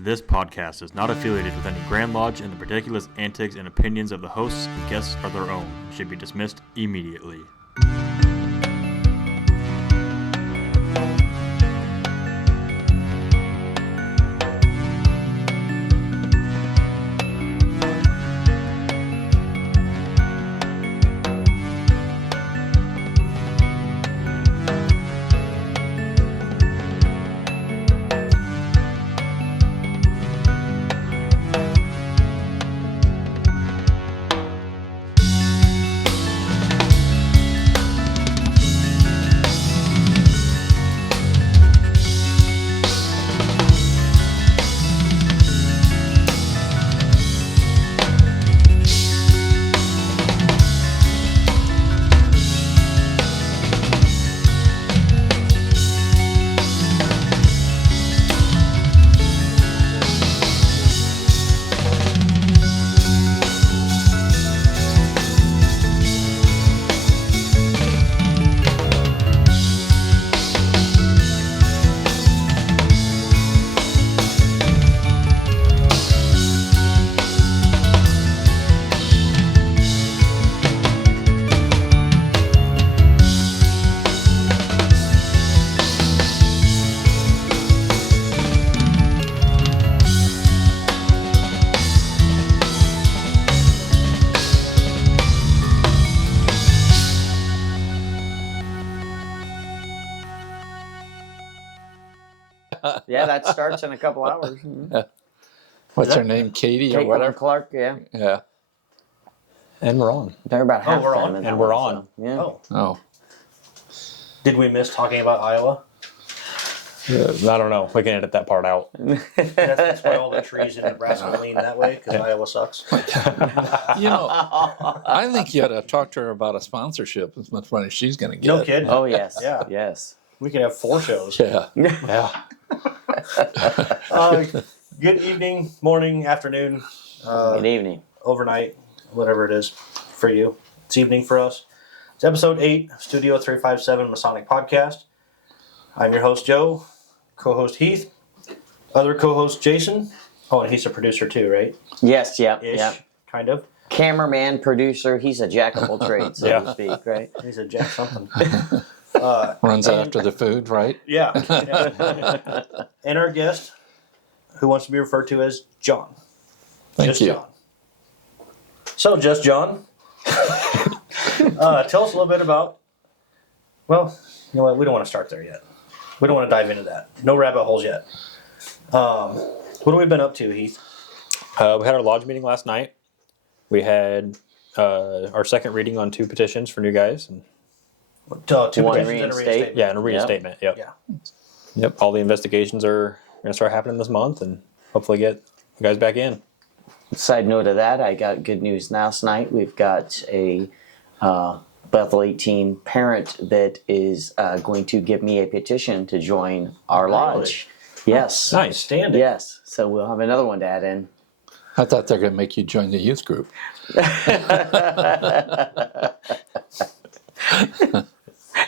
This podcast is not affiliated with any Grand Lodge, and the ridiculous antics and opinions of the hosts and guests are their own and should be dismissed immediately. Yeah, that starts in a couple hours. What's her name? Katie or Caitlin whatever? Clark, yeah. Yeah. And we're on. They're about half we're time on? in And that we're one, on. so, yeah. Oh, Oh. did we miss talking about Iowa? I don't know. We can edit that part out. That's why all the trees in Nebraska lean that way, because Iowa sucks. You know, I think you ought to talk to her about a sponsorship. As much money she's going to get. No kidding. Oh, yes. Yeah. Yes. We could have 4 shows. Yeah. Yeah. Good evening, morning, afternoon, Good evening. overnight, whatever it is for you. It's evening for us. It's episode 8, Studio 357 Masonic Podcast. I'm your host, Joe, co-host Heath, other co-host Jason. Oh, and he's a producer too, right? Yes, yep, Ish, yep. kind of. Cameraman, producer, he's a jack of all trades, so to speak, right? He's a jack something. Runs after the food, right? Yeah. And our guest, who wants to be referred to as John. Thank Just you. John. So, just John, tell us a little bit about, well, you know what, we don't want to start there yet. We don't want to dive into that. No rabbit holes yet. What have we been up to, Heath? We had our lodge meeting last night. We had our second reading on 2 petitions for new guys. And, Two One petitions and a reinstate. reinstatement. yeah, and a reinstatement. Yep. Yeah. Yep. All the investigations are going to start happening this month and hopefully get you guys back in. Side note of that, I got good news last night. We've got a Bethel 18 parent that is going to give me a petition to join our lodge. Yes. Nice. Standing. Yes. So we'll have another one to add in. I thought they're going to make you join the youth group.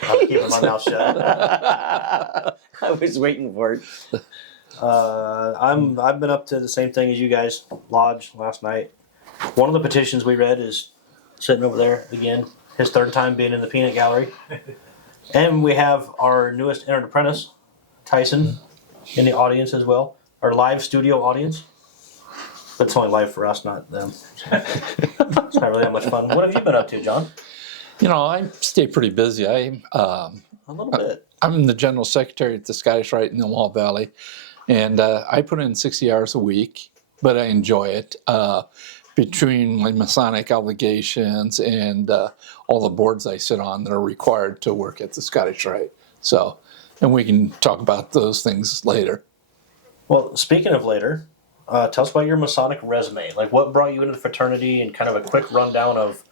I'm keeping my mouth shut. I was waiting for it. I've been up to the same thing as you guys. Lodge last night. One of the petitions we read is sitting over there again. His 3rd time being in the peanut gallery, and we have our newest entered apprentice, Tyson, in the audience as well. Our live studio audience. But it's only live for us, not them. It's not really that much fun. What have you been up to, John? You know, I stay pretty busy. A little bit. I'm the general secretary at the Scottish Rite in the Omaha Valley, and I put in 60 hours a week, but I enjoy it. Between my Masonic obligations and all the boards I sit on that are required to work at the Scottish Rite. So, and we can talk about those things later. Well, speaking of later, tell us about your Masonic resume. Like, what brought you into the fraternity, and kind of a quick rundown of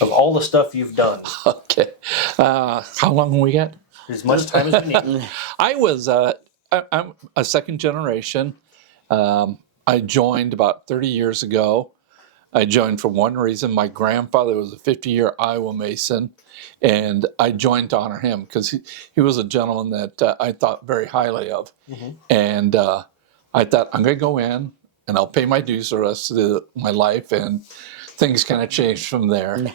all the stuff you've done. Okay. How long we got? As much time as we need. I'm a second generation. I joined about 30 years ago. I joined for one reason. My grandfather was a 50-year Iowa Mason, and I joined to honor him because he was a gentleman that I thought very highly of. Mm-hmm. And I thought, I'm going to go in and I'll pay my dues the rest of my life. And things kind of changed from there.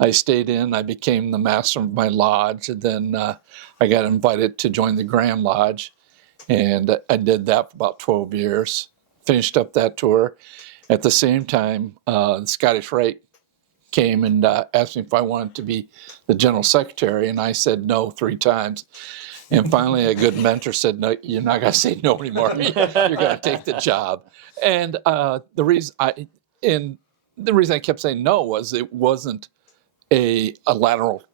I stayed in. I became the master of my lodge. And then I got invited to join the Grand Lodge. And I did that for about 12 years. Finished up that tour. At the same time, the Scottish Rite came and asked me if I wanted to be the general secretary. And I said no 3 times. And finally, a good mentor said, "No, you're not going to say no anymore. You're going to take the job." And the reason I kept saying no was it wasn't a lateral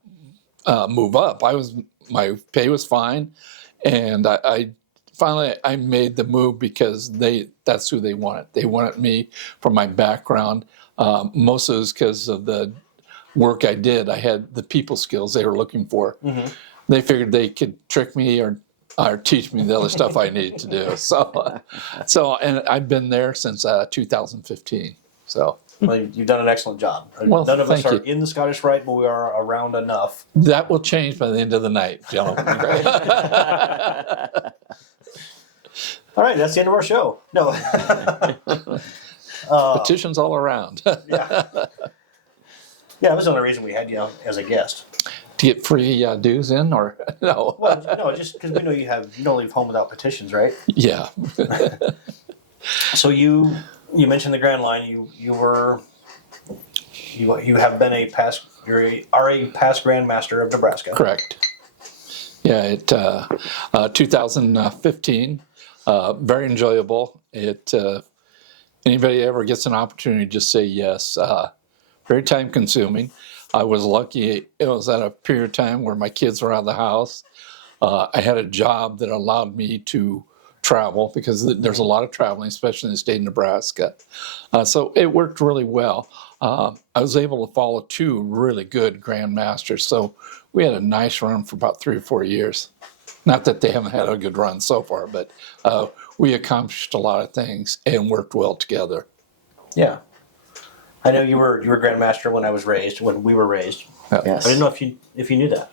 move up. My pay was fine, and I finally made the move because that's who they wanted. They wanted me for my background. Most of it was because of the work I did. I had the people skills they were looking for. Mm-hmm. They figured they could trick me or teach me the other stuff I needed to do. So and I've been there since 2015. So. Well, you've done an excellent job. Well, none of us are you. in the Scottish Rite, but we are around enough. That will change by the end of the night, gentlemen. All right, that's the end of our show. No. Petitions all around. Yeah, that was the only reason we had you as a guest. To get free dues in, or no? Well, no, just because we know you don't leave home without petitions, right? Yeah. So you mentioned the Grand Line. You have been a past Grand Master of Nebraska. Correct. Yeah, 2015, very enjoyable. Anybody ever gets an opportunity, just say yes. Very time consuming. I was lucky. It was at a period of time where my kids were out of the house. I had a job that allowed me to travel because there's a lot of traveling, especially in the state of Nebraska. So it worked really well. I was able to follow 2 really good Grand Masters. So we had a nice run for about 3 or 4 years. Not that they haven't had a good run so far, but we accomplished a lot of things and worked well together. Yeah. I know you were Grand Master when we were raised. Yes. I didn't know if you knew that.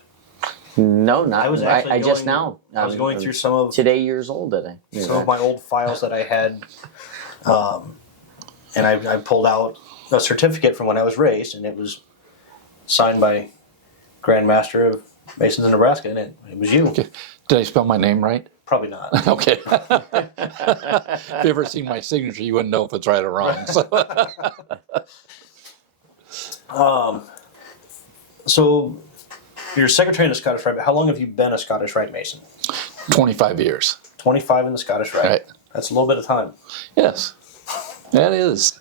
No, not. I was I just now. I was going through some of today years old. Did I? some of my old files that I had, and I pulled out a certificate from when I was raised, and it was signed by Grand Master of Masons in Nebraska, and it was you. Okay. Did I spell my name right? Probably not. Okay. If you ever seen my signature, you wouldn't know if it's right or wrong. So you're secretary in the Scottish Rite, but how long have you been a Scottish Rite Mason? 25 years. 25 in the Scottish Rite. Right. That's a little bit of time. Yes, that is.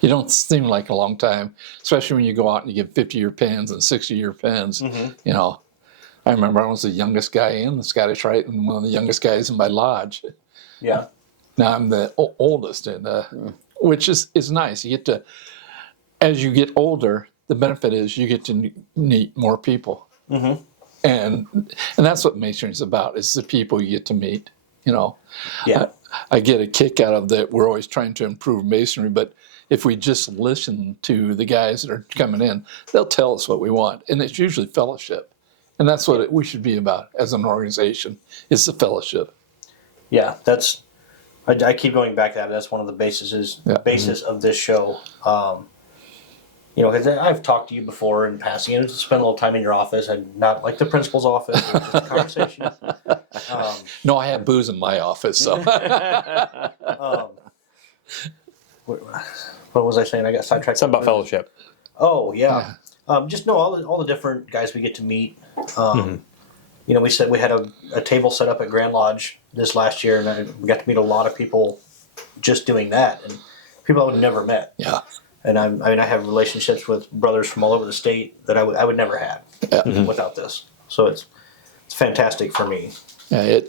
You don't seem like a long time, especially when you go out and you get 50-year pins and 60-year pins. Mm-hmm. You know, I remember I was the youngest guy in the Scottish Rite and one of the youngest guys in my lodge. Yeah. Now I'm the oldest, which is nice. You get to, as you get older, the benefit is you get to meet more people. Mm-hmm. And that's what Masonry is about, is the people you get to meet, you know. Yeah. I get a kick out of that. We're always trying to improve Masonry, but if we just listen to the guys that are coming in, they'll tell us what we want. And it's usually fellowship. And that's what we should be about as an organization, is the fellowship. Yeah, I keep going back to that. That's one of the basis of this show. You know, because I've talked to you before in passing, and spend a little time in your office, and not like the principal's office, just a conversation. No, I have booze in my office, so. What was I saying? I got sidetracked. Something about fellowship. Oh yeah. Just know all the different guys we get to meet. You know, we said we had a table set up at Grand Lodge this last year, and we got to meet a lot of people just doing that, and people I would never met. Yeah. And I have relationships with brothers from all over the state that I would never have without this. So it's fantastic for me. Yeah,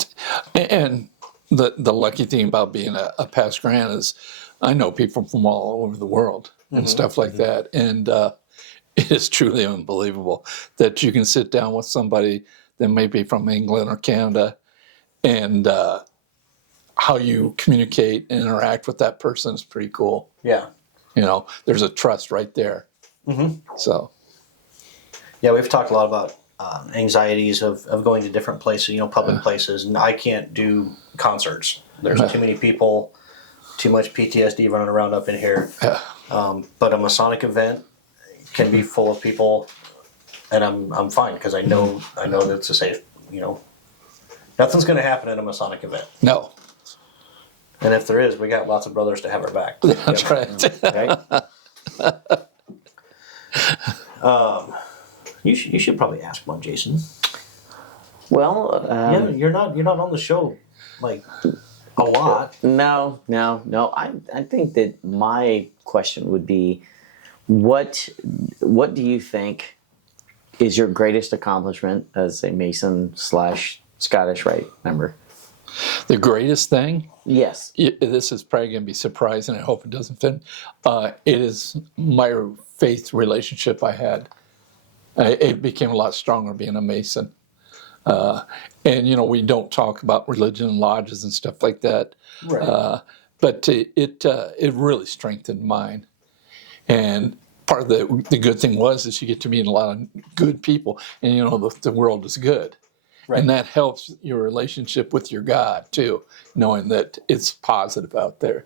and the lucky thing about being a past Grand is I know people from all over the world and stuff like that, and it is truly unbelievable that you can sit down with somebody that may be from England or Canada, and how you communicate and interact with that person is pretty cool. Yeah. You know, there's a trust right there. Mm-hmm. So. Yeah, we've talked a lot about anxieties of going to different places, public places, and I can't do concerts. There's too many people, too much PTSD running around up in here. But a Masonic event can be full of people, and I'm fine because I know that it's a safe. Nothing's going to happen at a Masonic event. No. And if there is, we got lots of brothers to have our back. That's right. Okay. You should probably ask one, Jason. Well, You're not on the show like a lot. No. I think that my question would be, what do you think is your greatest accomplishment as a Mason / Scottish Rite member? The greatest thing, Yes. this is probably going to be surprising. I hope it doesn't fit. It is my faith relationship I had. It became a lot stronger being a Mason. And, we don't talk about religion and lodges and stuff like that. Right. But it really strengthened mine. And part of the good thing is you get to meet a lot of good people, and the world is good. Right. And that helps your relationship with your God too, knowing that it's positive out there,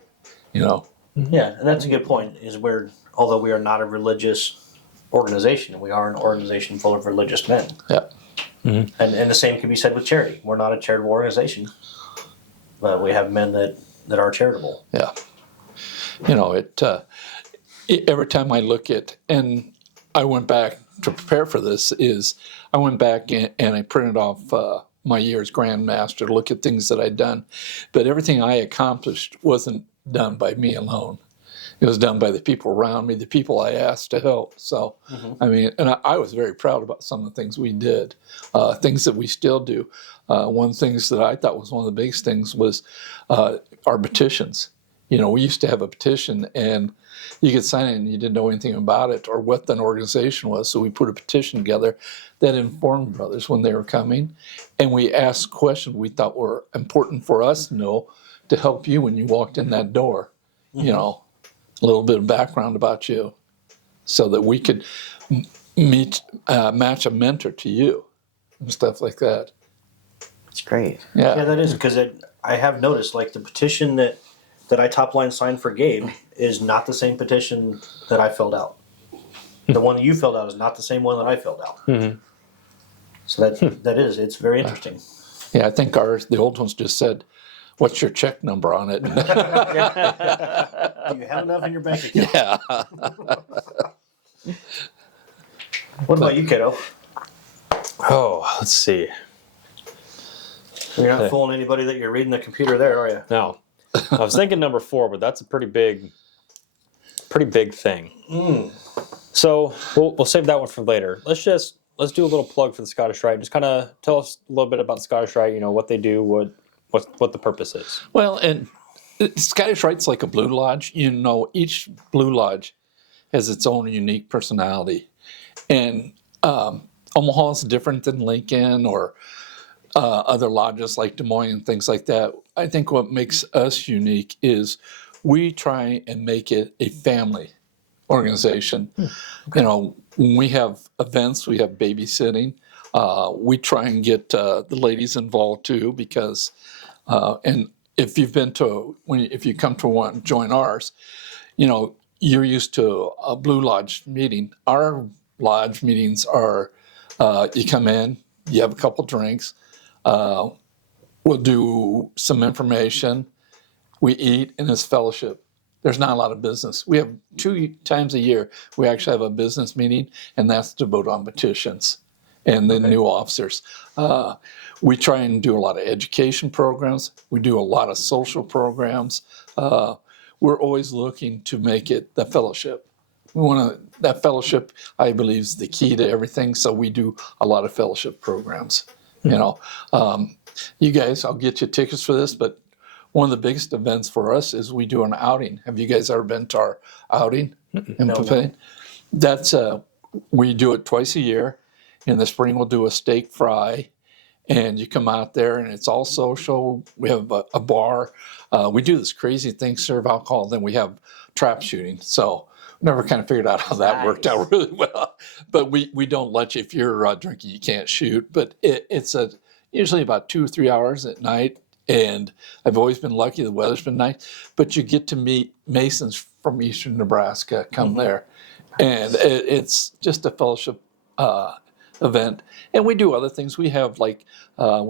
Yeah, and that's a good point. Although we are not a religious organization, we are an organization full of religious men. Yeah. Mm-hmm. And the same can be said with charity. We're not a charitable organization, but we have men that are charitable. Yeah. Every time I look at, and I went back to prepare for this, I went back and I printed off my year as Grand Master to look at things that I'd done. But everything I accomplished wasn't done by me alone. It was done by the people around me, the people I asked to help. So, and I was very proud about some of the things we did, things that we still do. One of the things that I thought was one of the biggest things was our petitions. We used to have a petition, and you could sign it and you didn't know anything about it or what an organization was. So we put a petition together that informed brothers when they were coming. And we asked questions we thought were important for us to know to help you when you walked in that door. A little bit of background about you so that we could match a mentor to you and stuff like that. It's great. Yeah, that is, because I have noticed, like, the petition that I top line signed for Gabe is not the same petition that I filled out. The one that you filled out is not the same one that I filled out. Mm-hmm. So it's very interesting. Yeah, I think the old ones just said, "What's your check number on it?" Do you have enough in your bank account? Yeah. What about you, kiddo? Oh, let's see. You're not fooling anybody that you're reading the computer there, are you? No. I was thinking number 4, but that's a pretty big thing. So we'll save that one for later. Let's do a little plug for the Scottish Rite. Just kind of tell us a little bit about the Scottish Rite. What they do, what the purpose is. Well, and Scottish Rite's like a Blue Lodge. Each Blue Lodge has its own unique personality, and Omaha is different than Lincoln or other lodges like Des Moines and things like that. I think what makes us unique is we try and make it a family organization. When we have events, we have babysitting. We try and get the ladies involved too, because and if you've been to if you come to join ours, you're used to a Blue Lodge meeting. Our lodge meetings are you come in, you have a couple drinks. We'll do some information. We eat, and it's fellowship. There's not a lot of business. We have 2 times a year, we actually have a business meeting, and that's to vote on petitions and the new officers. We try and do a lot of education programs. We do a lot of social programs. We're always looking to make it the fellowship. That fellowship, I believe, is the key to everything, so we do a lot of fellowship programs. You guys, I'll get you tickets for this, but one of the biggest events for us is we do an outing. Have you guys ever been to our outing in Pavilion? No. That's we do it twice a year. In the spring, we'll do a steak fry, and you come out there, and it's all social. We have a bar. We do this crazy thing, serve alcohol. Then we have trap shooting. So never kind of figured out how that worked out really well. But we don't let you, if you're drinking, you can't shoot. But it's usually about 2 or 3 hours at night. And I've always been lucky. The weather's been nice. But you get to meet Masons from eastern Nebraska come there. And it's just a fellowship event. And we do other things. We have we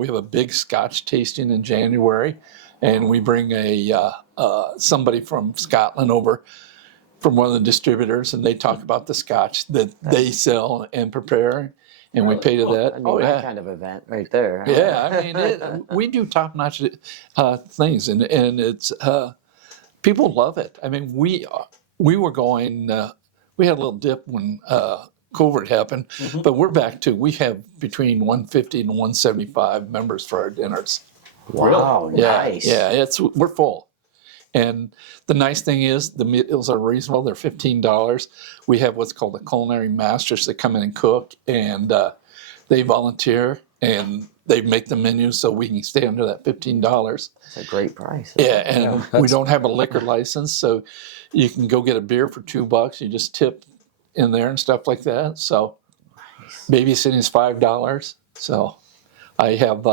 have a big Scotch tasting in January. And we bring somebody from Scotland over from one of the distributors, and they talk about the Scotch that they sell and prepare, and we pay to that. I mean, that kind of event right there. Yeah, I mean, we do top-notch things, and it's people love it. I mean, we were going. We had a little dip when COVID happened, but we're back to. We have between 150 and 175 members for our dinners. Wow, nice. Yeah, we're full. And the nice thing is the meals are reasonable. They're $15. We have what's called the culinary masters that come in and cook, and they volunteer and they make the menu so we can stay under that $15. It's a great price. Yeah, and we don't have a liquor license, so you can go get a beer for $2. You just tip in there and stuff like that. So babysitting is $5. So I have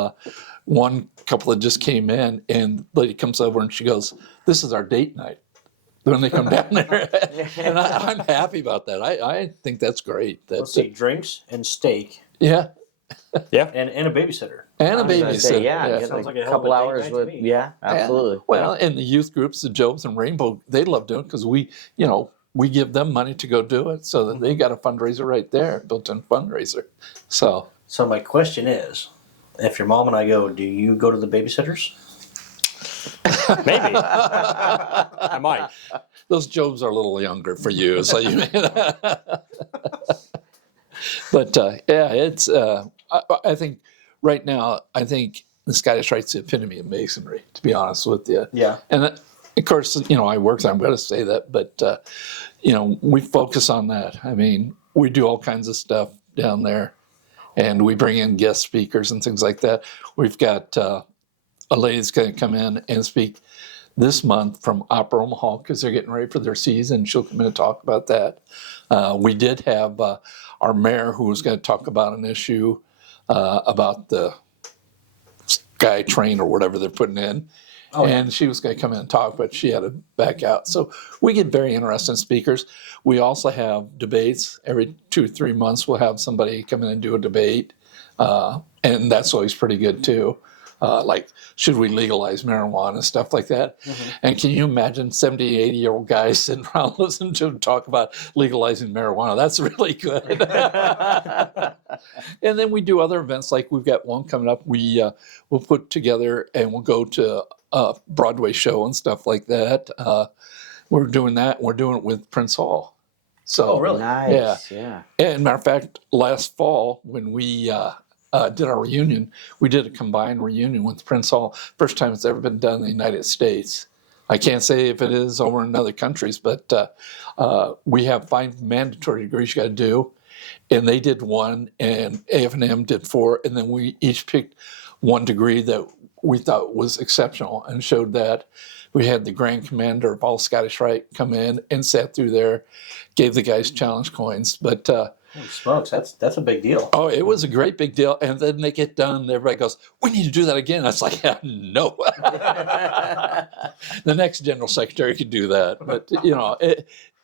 one couple that just came in, and the lady comes over and she goes, "This is our date night." When they come down there, and I'm happy about that. I think that's great. Let's see, drinks and steak. Yeah, and a babysitter. And a babysitter. Get Sounds like a a hell of couple a date hours night to with. me. Yeah, absolutely. Well, and the youth groups, the Jobs and Rainbow, they love doing it because we give them money to go do it, so that they got a fundraiser right there, built-in fundraiser. So my question is, if your mom and I go, do you go to the babysitters? Maybe. I might. those Jobs are a little younger for you, so you. But it's. I think right now, the Scottish Rite's the epitome of masonry. To be honest with you. Yeah. And of course, I work there. I'm going to say that, but we focus on that. I mean, we do all kinds of stuff down there, and we bring in guest speakers and things like that. We've got a lady that's going to come in and speak this month from Opera Omaha because they're getting ready for their season. She'll come in and talk about that. We did have our mayor who was going to talk about an issue about the Sky Train or whatever they're putting in. And she was going to come in and talk, but she had to back out. So we get very interesting speakers. We also have debates. Every 2 or 3 months, we'll have somebody come in and do a debate. And that's always pretty good, too. Like, should we legalize marijuana and stuff like that? And can you imagine 70, 80-year-old guys sitting around listening to them talk about legalizing marijuana? That's really good. And then we do other events, like we've got one coming up. We'll put together and we'll go to a Broadway show and stuff like that. We're doing that. We're doing it with Prince Hall. So, really? Nice. Yeah. And matter of fact, last fall when we did our reunion, we did a combined reunion with Prince Hall. First time it's ever been done in the United States. I can't say if it is over in other countries, but we have 5 mandatory degrees you got to do. And they did 1, and AF&M did 4, and then we each picked 1 degree that we thought was exceptional and showed that. We had the Grand Commander of all Scottish Rite come in and sat through there, gave the guys challenge coins. But holy smokes, that's a big deal. oh, it was a great big deal. And then they get done, and everybody goes, "We need to do that again." I was like, no. The next general secretary could do that.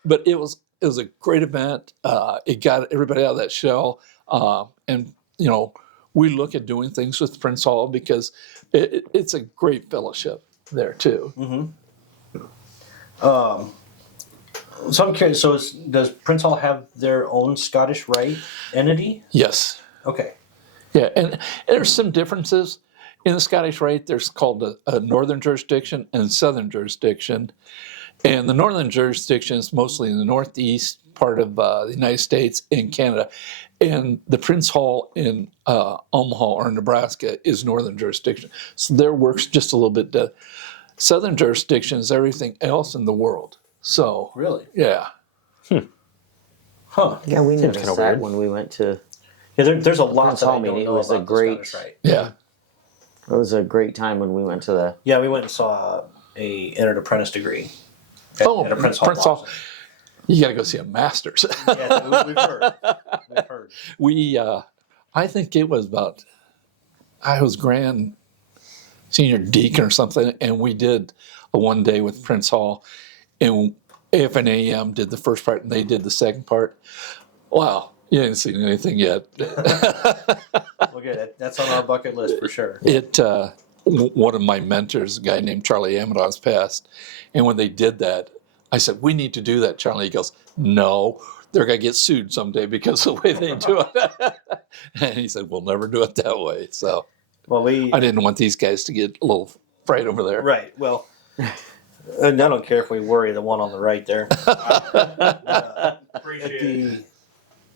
But it was a great event. It got everybody out of that shell. And we look at doing things with Prince Hall because it's a great fellowship there too. So I'm curious. So does Prince Hall have their own Scottish Rite entity? Yes. Okay. Yeah, and there's some differences in the Scottish Rite. There's called a northern jurisdiction and southern jurisdiction. And the northern jurisdiction is mostly in the northeast part of the United States and Canada. And the Prince Hall in Omaha or Nebraska is northern jurisdiction. So their work's just a little bit. Southern jurisdiction is everything else in the world. So Really? yeah. Huh. Yeah, we Seems noticed kinda that weird. when we went to. Yeah, there's a lot Prince that I Hall don't meeting. know It was about a great. the Scottish Rite. Yeah. It was a great time when we went to the. Yeah, we went and saw a entered apprentice degree at a Prince Hall. Prince Hall. You got to go see a Masters. Yeah, we've heard. We've heard. We, I think it was about, I was grand senior deacon or something, and we did a one day with Prince Hall, and AF and AM did the first part, and they did the second part. Wow, you ain't seen anything yet. Okay, that's on our bucket list for sure. One of my mentors, a guy named Charlie Amadon's passed, and when they did that, I said, "We need to do that." Charlie goes, "No, they're gonna get sued someday because of the way they do it." And he said, "We'll never do it that way." So, Well, I didn't want these guys to get a little fright over there. right. Well, and I don't care if we worry the one on the right there.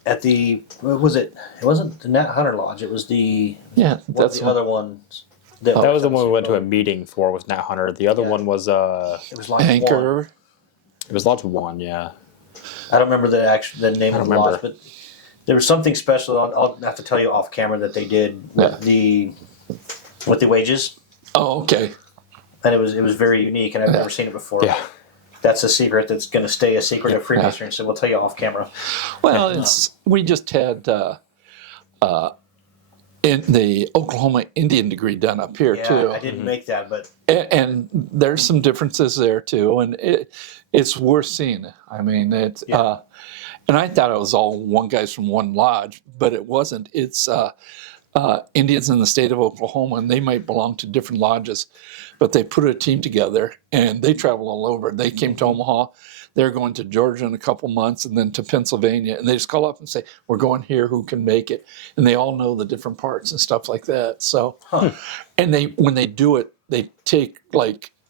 At the what was it? It wasn't the Nat Hunter Lodge. It was the That's the other ones. That was the one we went to a meeting for with Nat Hunter. The other one was It was Lodge Anchor. 1. it was Lodge 1, yeah. I don't remember the name of the remember. lodge, but there was something special. I'll have to tell you off camera that they did with the wages, Oh, okay. and it was very unique, and I've never seen it before. Yeah. That's a secret that's going to stay a secret of Freemasonry, so we'll tell you off camera. Well, we just had in the Oklahoma Indian degree done up here Yeah, too. I didn't make that, but And there's some differences there too, and it's worth seeing. I mean, and I thought it was all one guys from one lodge, but it wasn't. It's Indians in the state of Oklahoma, and they might belong to different lodges, but they put a team together and they travel all over. They came to Omaha. They're going to Georgia in a couple months, and then to Pennsylvania, and they just call up and say, "We're going here. Who can make it?" And they all know the different parts and stuff like that. So, and when they do it, they take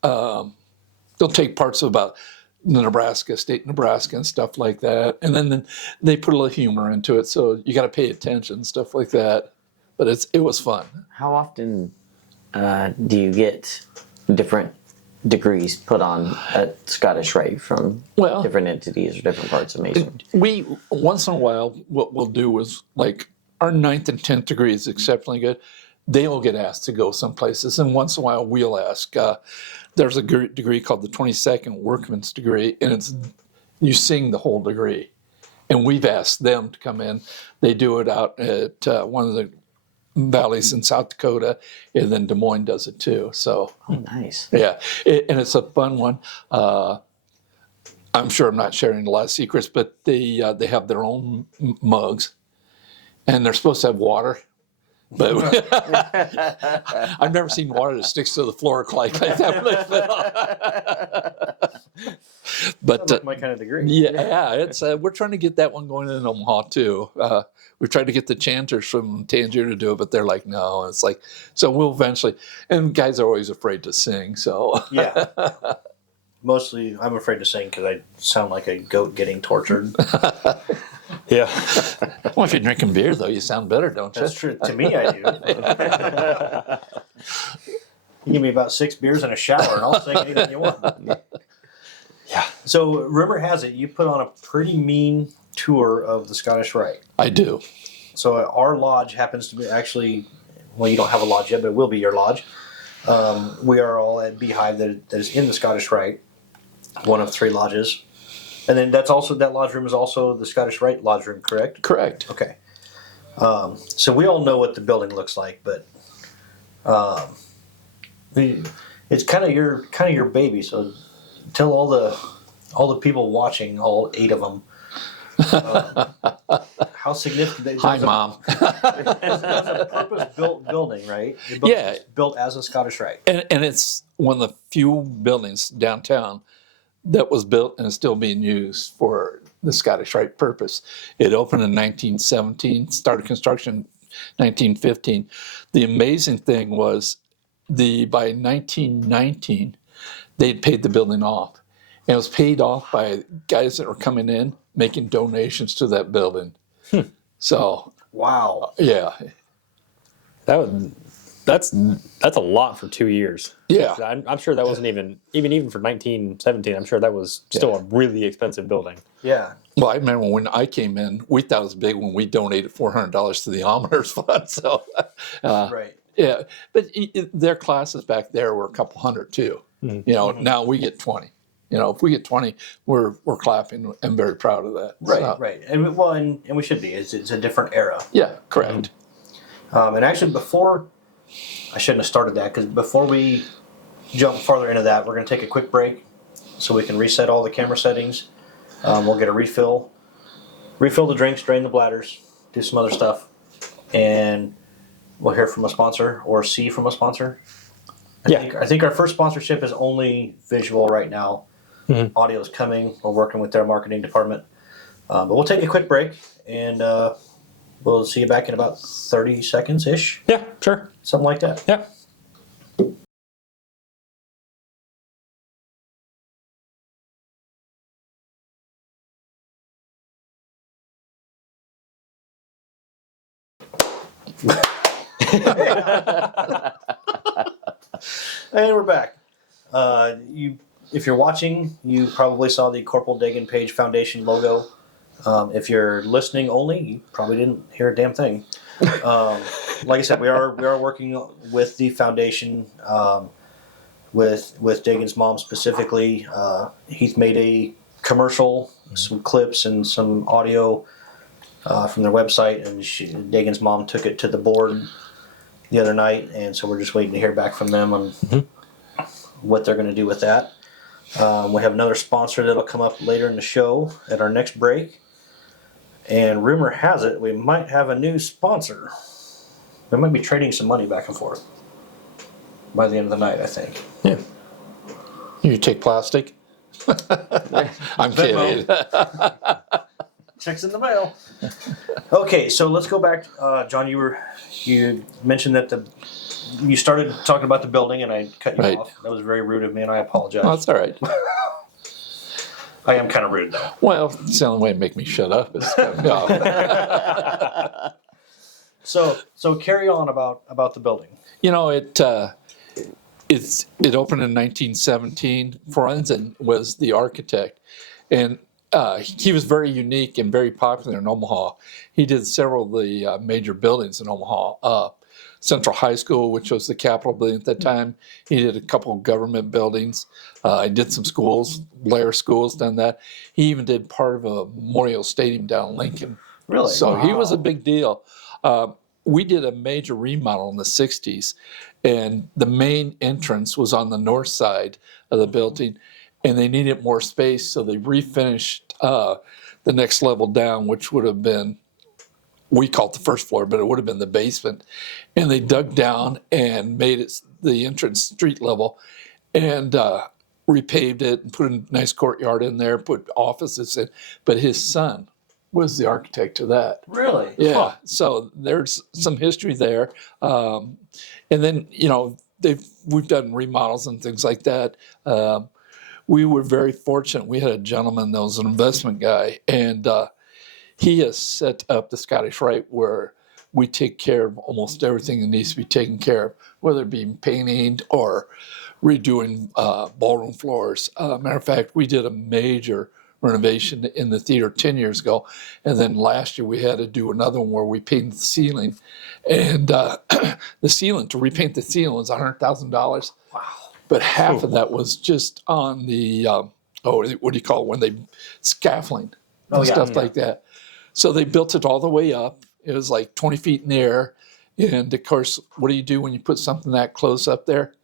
they'll take parts of about Nebraska, state Nebraska, and stuff like that, and then they put a little humor into it. So you got to pay attention, stuff like that. But it was fun. How often do you get different degrees put on at Scottish Rite from different entities or different parts of Masonry? We once in a while, what we'll do is like our 9th and 10th degree is exceptionally good. They will get asked to go some places, and once in a while we'll ask. There's a degree called the 22nd Workman's degree, and it's you sing the whole degree. And we've asked them to come in. They do it out at one of the valleys in South Dakota, and then Des Moines does it too. So, Nice. yeah, and it's a fun one. I'm sure I'm not sharing a lot of secrets, but they have their own mugs, and they're supposed to have water. But I've never seen water that sticks to the floor like that. But my kind of degree. yeah, it's we're trying to get that one going in Omaha too. We tried to get the chanters from Tangier to do it, but they're like, no. It's like, so we'll eventually. And guys are always afraid to sing, so Yeah. Mostly, I'm afraid to sing because I sound like a goat getting tortured. Yeah. Well, if you're drinking beer, though, you sound better, don't you? That's true. To me, I do. You give me about 6 beers and a shower, and I'll sing anything you want. Yeah. So, rumor has it you put on a pretty mean tour of the Scottish Rite. I do. So, our lodge happens to be actually, well, you don't have a lodge yet, but it will be your lodge. We are all at Beehive that is in the Scottish Rite, one of 3 lodges. And then that lodge room is also the Scottish Rite lodge room, correct? Correct. Okay. So we all know what the building looks like, but it's kind of your baby. So tell all the people watching, all 8 of them, how significant. Hi, Mom. It's a purpose-built building, right? Yeah. It's built as a Scottish Rite. And it's one of the few buildings downtown that was built and is still being used for the Scottish Rite purpose. It opened in 1917, started construction 1915. The amazing thing was by 1919, they'd paid the building off. And it was paid off by guys that were coming in, making donations to that building. So, Wow. yeah. That's a lot for 2 years. Yeah. I'm sure that wasn't even for 1917. I'm sure that was still a really expensive building. Yeah. Well, I remember when I came in, we thought it was big when we donated $400 to the Almoners Fund. So, Right. yeah. But their classes back there were a couple hundred too. You know, now we get 20. if we get 20, we're clapping and very proud of that. Right, So, right, and we should be. It's a different era. Yeah, correct. And actually, before I shouldn't have started that because before we jump farther into that, we're going to take a quick break so we can reset all the camera settings. We'll get a refill the drinks, drain the bladders, do some other stuff, and we'll hear from a sponsor or see from a sponsor. I think our first sponsorship is only visual right now. Mm-hmm. Audio is coming. We're working with their marketing department. But we'll take a quick break, and we'll see you back in about 30 seconds-ish. Yeah, sure. Something like that. Yeah. And we're back. If you're watching, you probably saw the Corporal Dagan Page Foundation logo. If you're listening only, you probably didn't hear a damn thing. Like I said, we are working with the foundation, with Dagan's mom specifically. He's made a commercial, some clips, and some audio from their website, and Dagan's mom took it to the board the other night, and so we're just waiting to hear back from them on what they're going to do with that. We have another sponsor that'll come up later in the show at our next break, and rumor has it we might have a new sponsor. We might be trading some money back and forth by the end of the night, I think. Yeah. You take plastic? I'm kidding. Checks in the mail. Okay, so let's go back. John, you mentioned that you started talking about the building, and I cut you off. That was very rude of me, and I apologize. Oh, that's all right. I am kind of rude, though. Well, it's the only way to make me shut up is cut me off. So carry on about the building. It opened in 1917. Forensen was the architect, and he was very unique and very popular in Omaha. He did several of the major buildings in Omaha. Central High School, which was the Capitol building at that time. He did a couple of government buildings. He did some schools, Blair Schools, done that. He even did part of a Memorial Stadium down in Lincoln. Really? So he was a big deal. We did a major remodel in the 60s, and the main entrance was on the north side of the building, and they needed more space, so they refinished the next level down, which would have been, we call it the first floor, but it would have been the basement. And they dug down and made it the entrance street level and repaved it and put a nice courtyard in there, put offices in. But his son was the architect of that. Really? Yeah. Huh. So there's some history there. And then, we've done remodels and things like that. We were very fortunate. We had a gentleman that was an investment guy, and he has set up the Scottish Rite where we take care of almost everything that needs to be taken care of, whether it be painting or redoing ballroom floors. Matter of fact, we did a major renovation in the theater 10 years ago, and then last year we had to do another one where we painted the ceiling. And the ceiling, to repaint the ceiling was $100,000. Wow. But half of that was just on the, what do you call it, when they, scaffolding and stuff like that. So they built it all the way up. It was like 20 feet in the air. And of course, what do you do when you put something that close up there?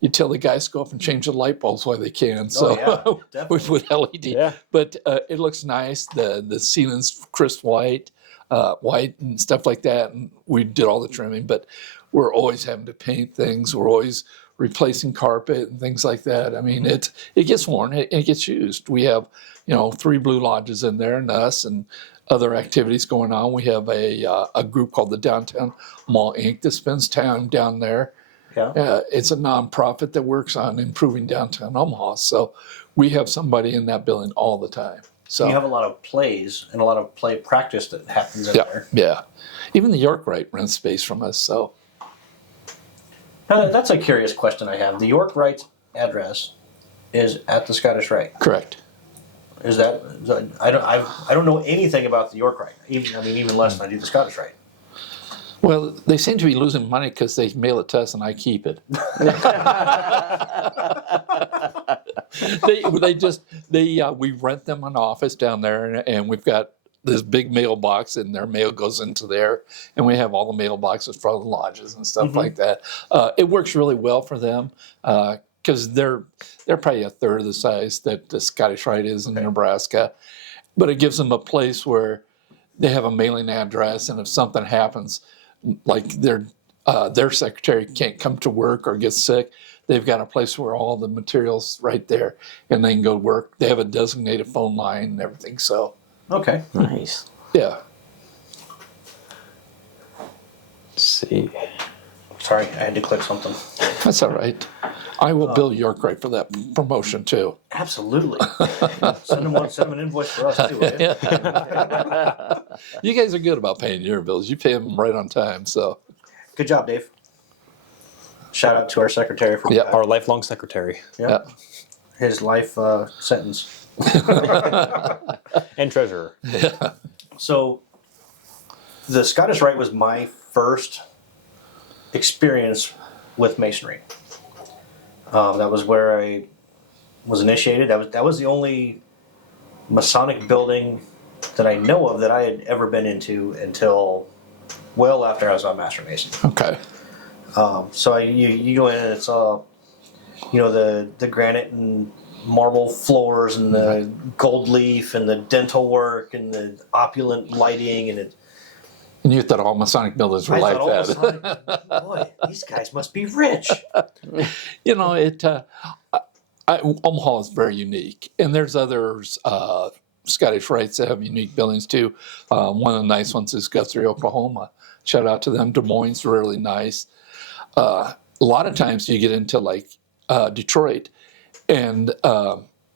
You tell the guys to go up and change the light bulbs while they can. So we put LED. Yeah. But it looks nice. The ceiling's crisp white and stuff like that. And we did all the trimming. But we're always having to paint things. We're always replacing carpet and things like that. I mean, it gets worn. It gets used. We have 3 Blue Lodges in there and us and other activities going on. We have a group called the Downtown Mall Inc. that spends time down there. Yeah. It's a nonprofit that works on improving downtown Omaha. So we have somebody in that building all the time. So you have a lot of plays and a lot of play practice that happens in there. Yeah. Even the York Rite rents space from us. So Now, that's a curious question I have. The York Rite address is at the Scottish Rite. correct. Is that I don't know anything about the York Rite. Even less than I do the Scottish Rite. Well, they seem to be losing money because they mail it to us and I keep it. We rent them an office down there, and we've got this big mailbox, and their mail goes into there, and we have all the mailboxes for all the lodges and stuff like that. It works really well for them because they're probably a third of the size that the Scottish Rite is in Nebraska, but it gives them a place where they have a mailing address, and if something happens, like their secretary can't come to work or gets sick, they've got a place where all the materials right there, and they can go to work. They have a designated phone line and everything. So, Okay. Nice. yeah. Let's see. Sorry, I had to click something. That's all right. I will bill York for that promotion too. Absolutely. Send them an invoice for us too. Will you? You guys are good about paying your bills. You pay them right on time. So, Good job, Dave. Shout out to our secretary for Yep. Our lifelong secretary yeah. his life sentence. and treasurer. So, the Scottish Rite was my first experience with masonry. That was where I was initiated. That was the only Masonic building that I know of that I had ever been into until well after I was on Master Mason. Okay. So you go in and it's all, the granite and marble floors and the gold leaf and the dental work and the opulent lighting and it. And you thought all Masonic buildings were like that. Boy, these guys must be rich. Omaha is very unique, and there's others. Scottish Rites that have unique buildings too. One of the nice ones is Guthrie, Oklahoma. Shout out to them. Des Moines, really nice. A lot of times you get into like Detroit, and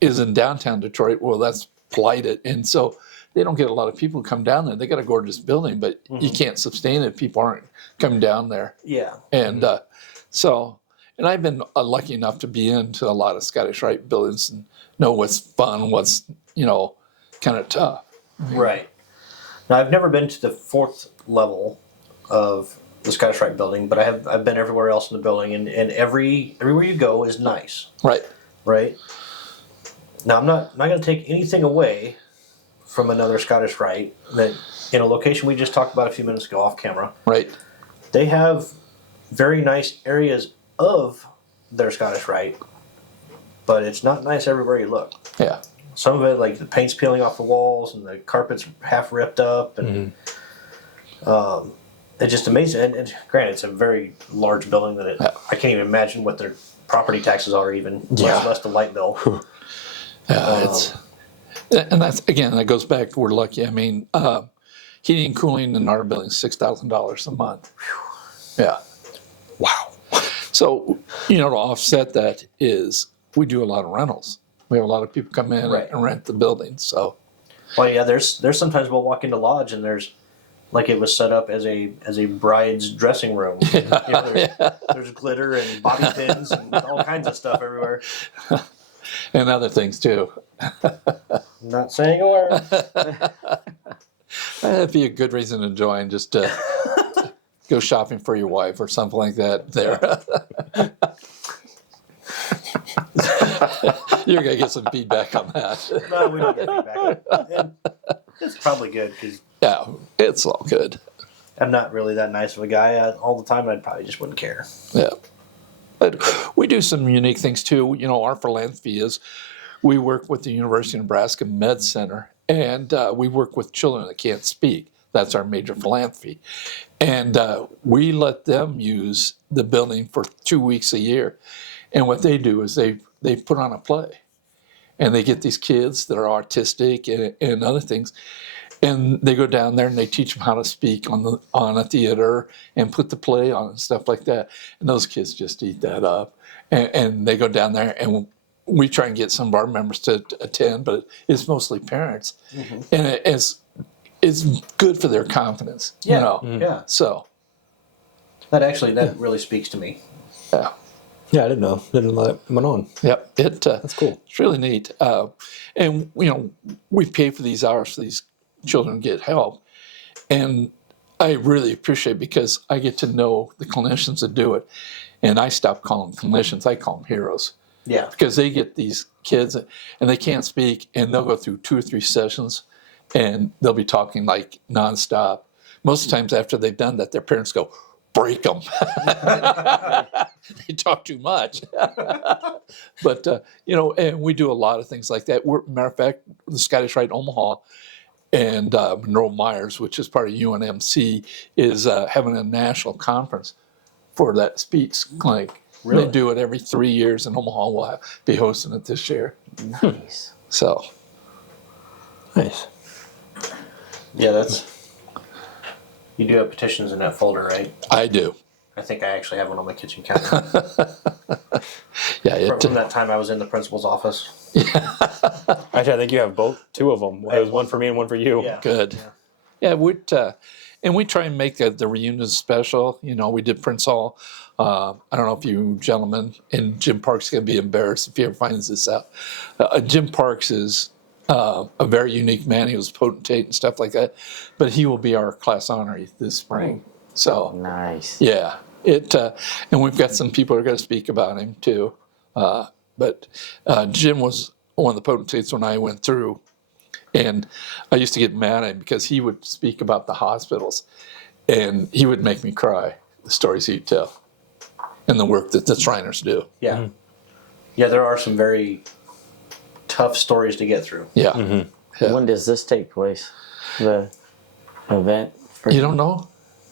is in downtown Detroit. Well, that's blighted, and so they don't get a lot of people come down there. They got a gorgeous building, but you can't sustain it if people aren't coming down there. Yeah. And and I've been lucky enough to be into a lot of Scottish Rite buildings and know what's fun, what's kind of tough. Right. Now I've never been to the fourth level of the Scottish Rite building, but I've been everywhere else in the building, and everywhere you go is nice. Right. Right. Now I'm not going to take anything away from another Scottish Rite that in a location we just talked about a few minutes ago off camera. Right. They have very nice areas of their Scottish Rite, but it's not nice everywhere you look. Yeah. Some of it, like the paint's peeling off the walls and the carpet's half ripped up, and it's just amazing. And granted, it's a very large building that I can't even imagine what their property taxes are, even much less the light bill. And that's again, that goes back to we're lucky. I mean, heating and cooling in our building is $6,000 a month. Yeah. Wow. So to offset that is we do a lot of rentals. We have a lot of people come in and rent the building. So, well, yeah, there's sometimes we'll walk into lodge and there's like it was set up as a bride's dressing room. There's glitter and bobby pins and all kinds of stuff everywhere. And other things too. Not saying a word. That'd be a good reason to join, just to go shopping for your wife or something like that there. You're going to get some feedback on that. No, we don't get feedback. And it's probably good because Yeah, it's all good. I'm not really that nice of a guy all the time. I probably just wouldn't care. Yeah. But we do some unique things too. Our philanthropy is we work with the University of Nebraska Med Center, and we work with children that can't speak. That's our major philanthropy. And we let them use the building for 2 weeks a year. And what they do is they put on a play. And they get these kids that are autistic and other things. And they go down there and they teach them how to speak on a theater and put the play on and stuff like that. And those kids just eat that up. And they go down there and we try and get some of our members to attend, but it's mostly parents. And it's good for their confidence. Yeah. So That really speaks to me. yeah. Yeah, I didn't know. Didn't know that went on. Yep. That's cool. It's really neat. And we pay for these hours for these children to get help. And I really appreciate it because I get to know the clinicians that do it. And I stopped calling them clinicians. I call them heroes Yeah. because they get these kids and they can't speak, and they'll go through 2 or 3 sessions, and they'll be talking like nonstop. Most of the times after they've done that, their parents go, break them. They talk too much. But, and we do a lot of things like that. Matter of fact, the Scottish Rite Omaha and Monroe Myers, which is part of UNMC, is having a national conference for that speech clinic. Really? They do it every 3 years, and Omaha will be hosting it this year. Nice. So, Nice. Yeah, you do have petitions in that folder, right? I do. I think I actually have one on my kitchen counter. Yeah, From that time I was in the principal's office. Actually, I think you have both, 2 of them. There's one for me and one for you. Yeah. good. Yeah, and we try and make the reunion special. We did Prince Hall. I don't know if you gentlemen, and Jim Parks going to be embarrassed if he ever finds this out. Jim Parks is a very unique man. He was potentate and stuff like that, but he will be our class honoree this spring. So Nice. yeah, and we've got some people who are going to speak about him too. But Jim was one of the potentates when I went through, and I used to get mad at him because he would speak about the hospitals, and he would make me cry. The stories he'd tell, and the work that the Shriners do. Yeah. Mm-hmm. Yeah, there are some very tough stories to get through. Yeah. Mm-hmm. Yeah. When does this take place? The event? You don't know?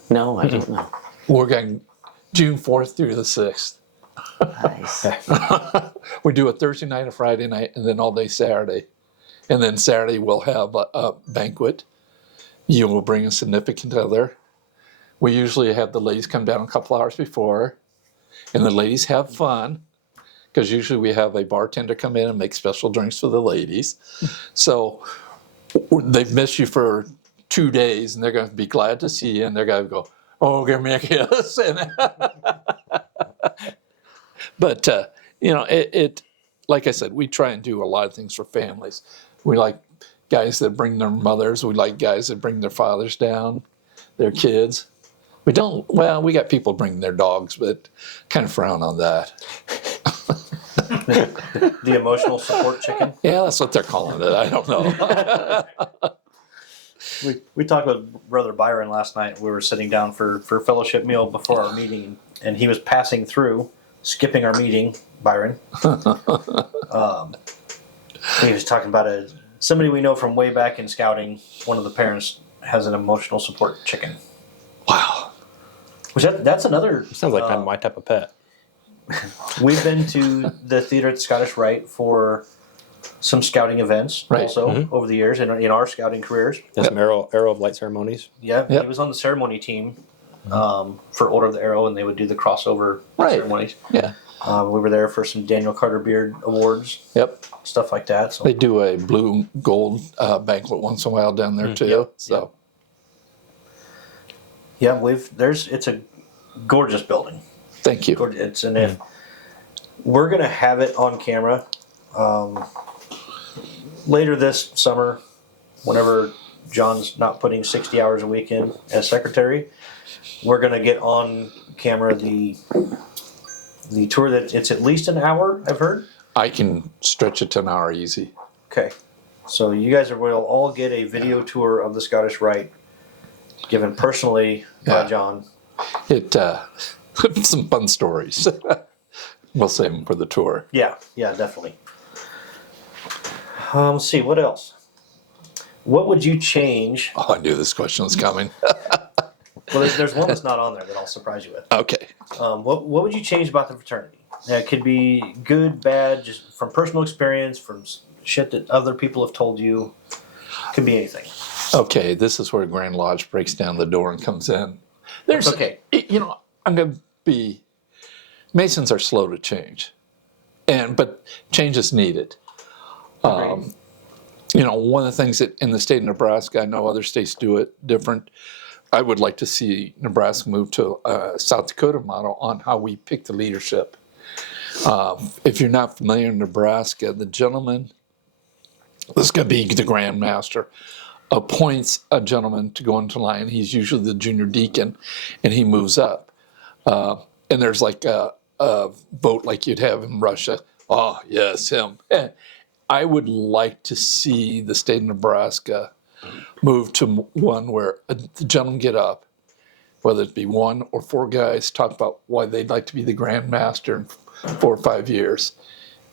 No, I don't know. We're going June 4th through the 6th. Nice. We do a Thursday night, a Friday night, and then all day Saturday. And then Saturday we'll have a banquet. You will bring a significant other. We usually have the ladies come down a couple hours before, and the ladies have fun, because usually we have a bartender come in and make special drinks for the ladies. So they've missed you for 2 days, and they're going to be glad to see you, and they're going to go, oh, give me a kiss. But, it like I said, we try and do a lot of things for families. We like guys that bring their mothers. We like guys that bring their fathers down, their kids. We got people bringing their dogs, but kind of frown on that. The emotional support chicken. Yeah, that's what they're calling it. I don't know. We talked with Brother Byron last night. We were sitting down for fellowship meal before our meeting, and he was passing through, skipping our meeting, Byron. He was talking about somebody we know from way back in scouting. One of the parents has an emotional support chicken. Wow. Which that's another. Sounds like kind of my type of pet. We've been to the theater at the Scottish Rite for some scouting events also over the years in our scouting careers. And some arrow of light ceremonies. Yeah, Yep. he was on the ceremony team for Order of the Arrow, and they would do the crossover ceremonies. Yeah. We were there for some Daniel Carter Beard Awards, Yep. stuff like that. So They do a blue gold banquet once in a while down there too. Yep. So yeah, it's a gorgeous building. thank you. If we're gonna have it on camera later this summer, whenever John's not putting 60 hours a week in as secretary, we're gonna get on camera the tour that it's at least an hour, I've heard. I can stretch it to an hour easy. Okay. So you guys will all get a video tour of the Scottish Rite given personally by Yeah. John. It some fun stories. We'll save them for the tour. Yeah, definitely. Let's see, what else? What would you change? Oh, I knew this question was coming. Well, there's one that's not on there that I'll surprise you with. Okay. What would you change about the fraternity? It could be good, bad, just from personal experience, from shit that other people have told you. Could be anything. Okay, this is where Grand Lodge breaks down the door and comes in. There's Okay. I'm going to be. Masons are slow to change, but change is needed. One of the things that in the state of Nebraska, I know other states do it different. I would like to see Nebraska move to a South Dakota model on how we pick the leadership. If you're not familiar in Nebraska, the gentleman, this is going to be the Grand Master, appoints a gentleman to go into line. He's usually the junior deacon, and he moves up. And there's like a vote like you'd have in Russia, Oh, yes, him. I would like to see the state of Nebraska move to one where the gentlemen get up, whether it be 1 or 4 guys, talk about why they'd like to be the Grand Master in 4 or 5 years.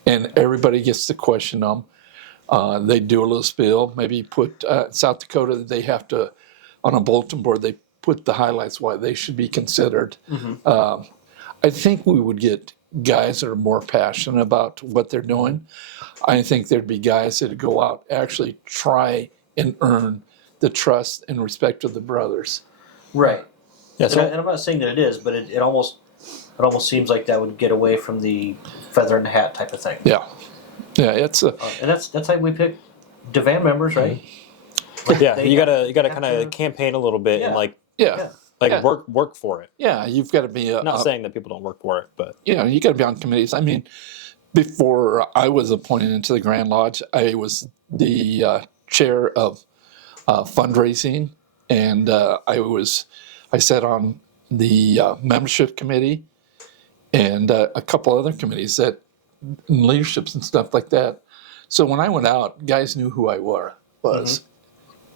And everybody gets to question them. They do a little spiel, maybe put South Dakota, they have to, on a bulletin board, they put the highlights why they should be considered. I think we would get guys that are more passionate about what they're doing. I think there'd be guys that would go out, actually try and earn the trust and respect of the brothers. Right. Yeah, so And I'm not saying that it is, but it almost seems like that would get away from the feather in the hat type of thing. Yeah. Yeah, it's a, And that's how we pick Devan members, right? yeah, They you gotta have kind to- of campaign a little bit and Yeah. like yeah. Yeah. work for it. Yeah, you've got to be Not saying that people don't work for it, but you got to be on committees. I mean, before I was appointed into the Grand Lodge, I was the chair of fundraising, and I sat on the membership committee and a couple other committees that leaderships and stuff like that. So when I went out, guys knew who I was,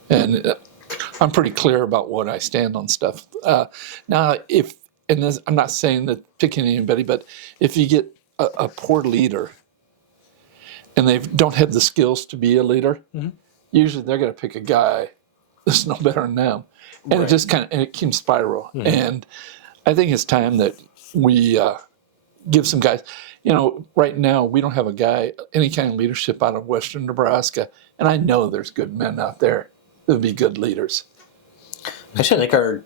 and I'm pretty clear about what I stand on stuff. Now, I'm not saying that picking anybody, but if you get a poor leader and they don't have the skills to be a leader, usually they're going to pick a guy that's no better than them, and it just it can spiral. And I think it's time that we give some guys. Right now we don't have a guy, any kind of leadership out of Western Nebraska, and I know there's good men out there that would be good leaders. Actually, I think our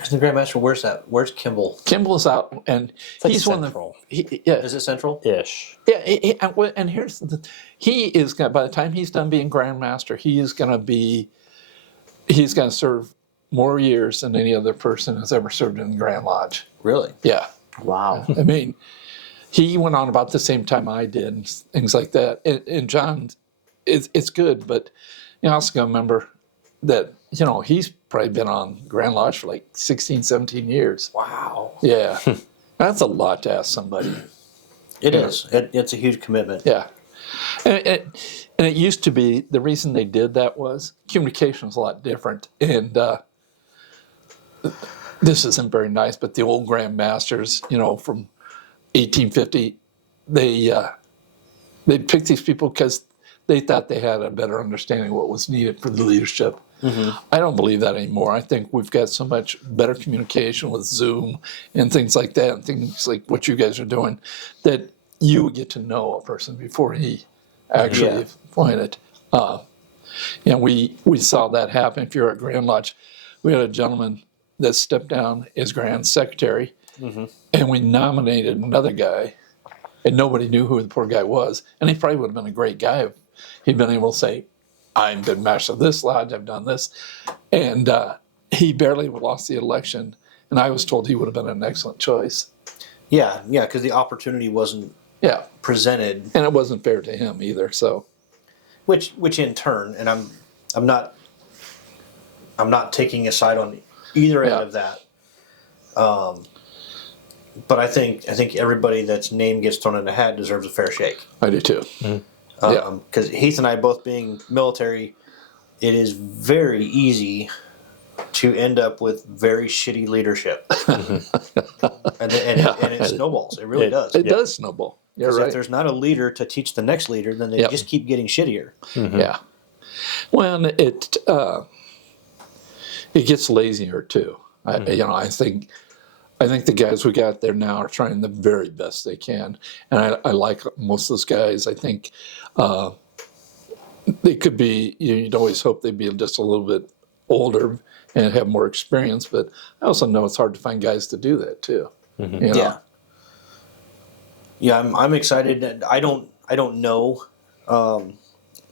Grandmaster, where's Kimball? Kimball's out, and like he's one of central. the. Is it Central? ish. Yeah, and here's he is going. By the time he's done being Grandmaster, he's going to serve more years than any other person has ever served in the Grand Lodge. Really? Yeah, Wow. I mean, he went on about the same time I did, and things like that. And John, it's good, but you also got to remember that he's probably been on Grand Lodge for like 16, 17 years. Wow. Yeah, that's a lot to ask somebody. It is. It's a huge commitment. Yeah. And it used to be, the reason they did that was communication was a lot different. And this isn't very nice, but the old Grand Masters, from 1850, they picked these people because they thought they had a better understanding of what was needed for the leadership. I don't believe that anymore. I think we've got so much better communication with Zoom and things like that, and things like what you guys are doing, that you would get to know a person before he actually appointed. We saw that happen. If you're at Grand Lodge, we had a gentleman that stepped down as Grand Secretary, and we nominated another guy, and nobody knew who the poor guy was. And he probably would have been a great guy if he'd been able to say, I've been master of this lodge, I've done this. And he barely lost the election, and I was told he would have been an excellent choice. Yeah, because the opportunity wasn't Yeah, presented, and it wasn't fair to him either. So, which in turn, and I'm not taking a side on either end of that. But I think everybody that's name gets thrown in the hat deserves a fair shake. I do too. Because Heath and I both being military, it is very easy to end up with very shitty leadership, and it snowballs. It really does. It does snowball. You're Because right. if there's not a leader to teach the next leader, then they just keep getting shittier. Yeah. Well, it gets lazier too. I think the guys we got there now are trying the very best they can, and I like most of those guys. I think they could be. You'd always hope they'd be just a little bit older and have more experience, but I also know it's hard to find guys to do that too. Yeah, I'm excited. I don't know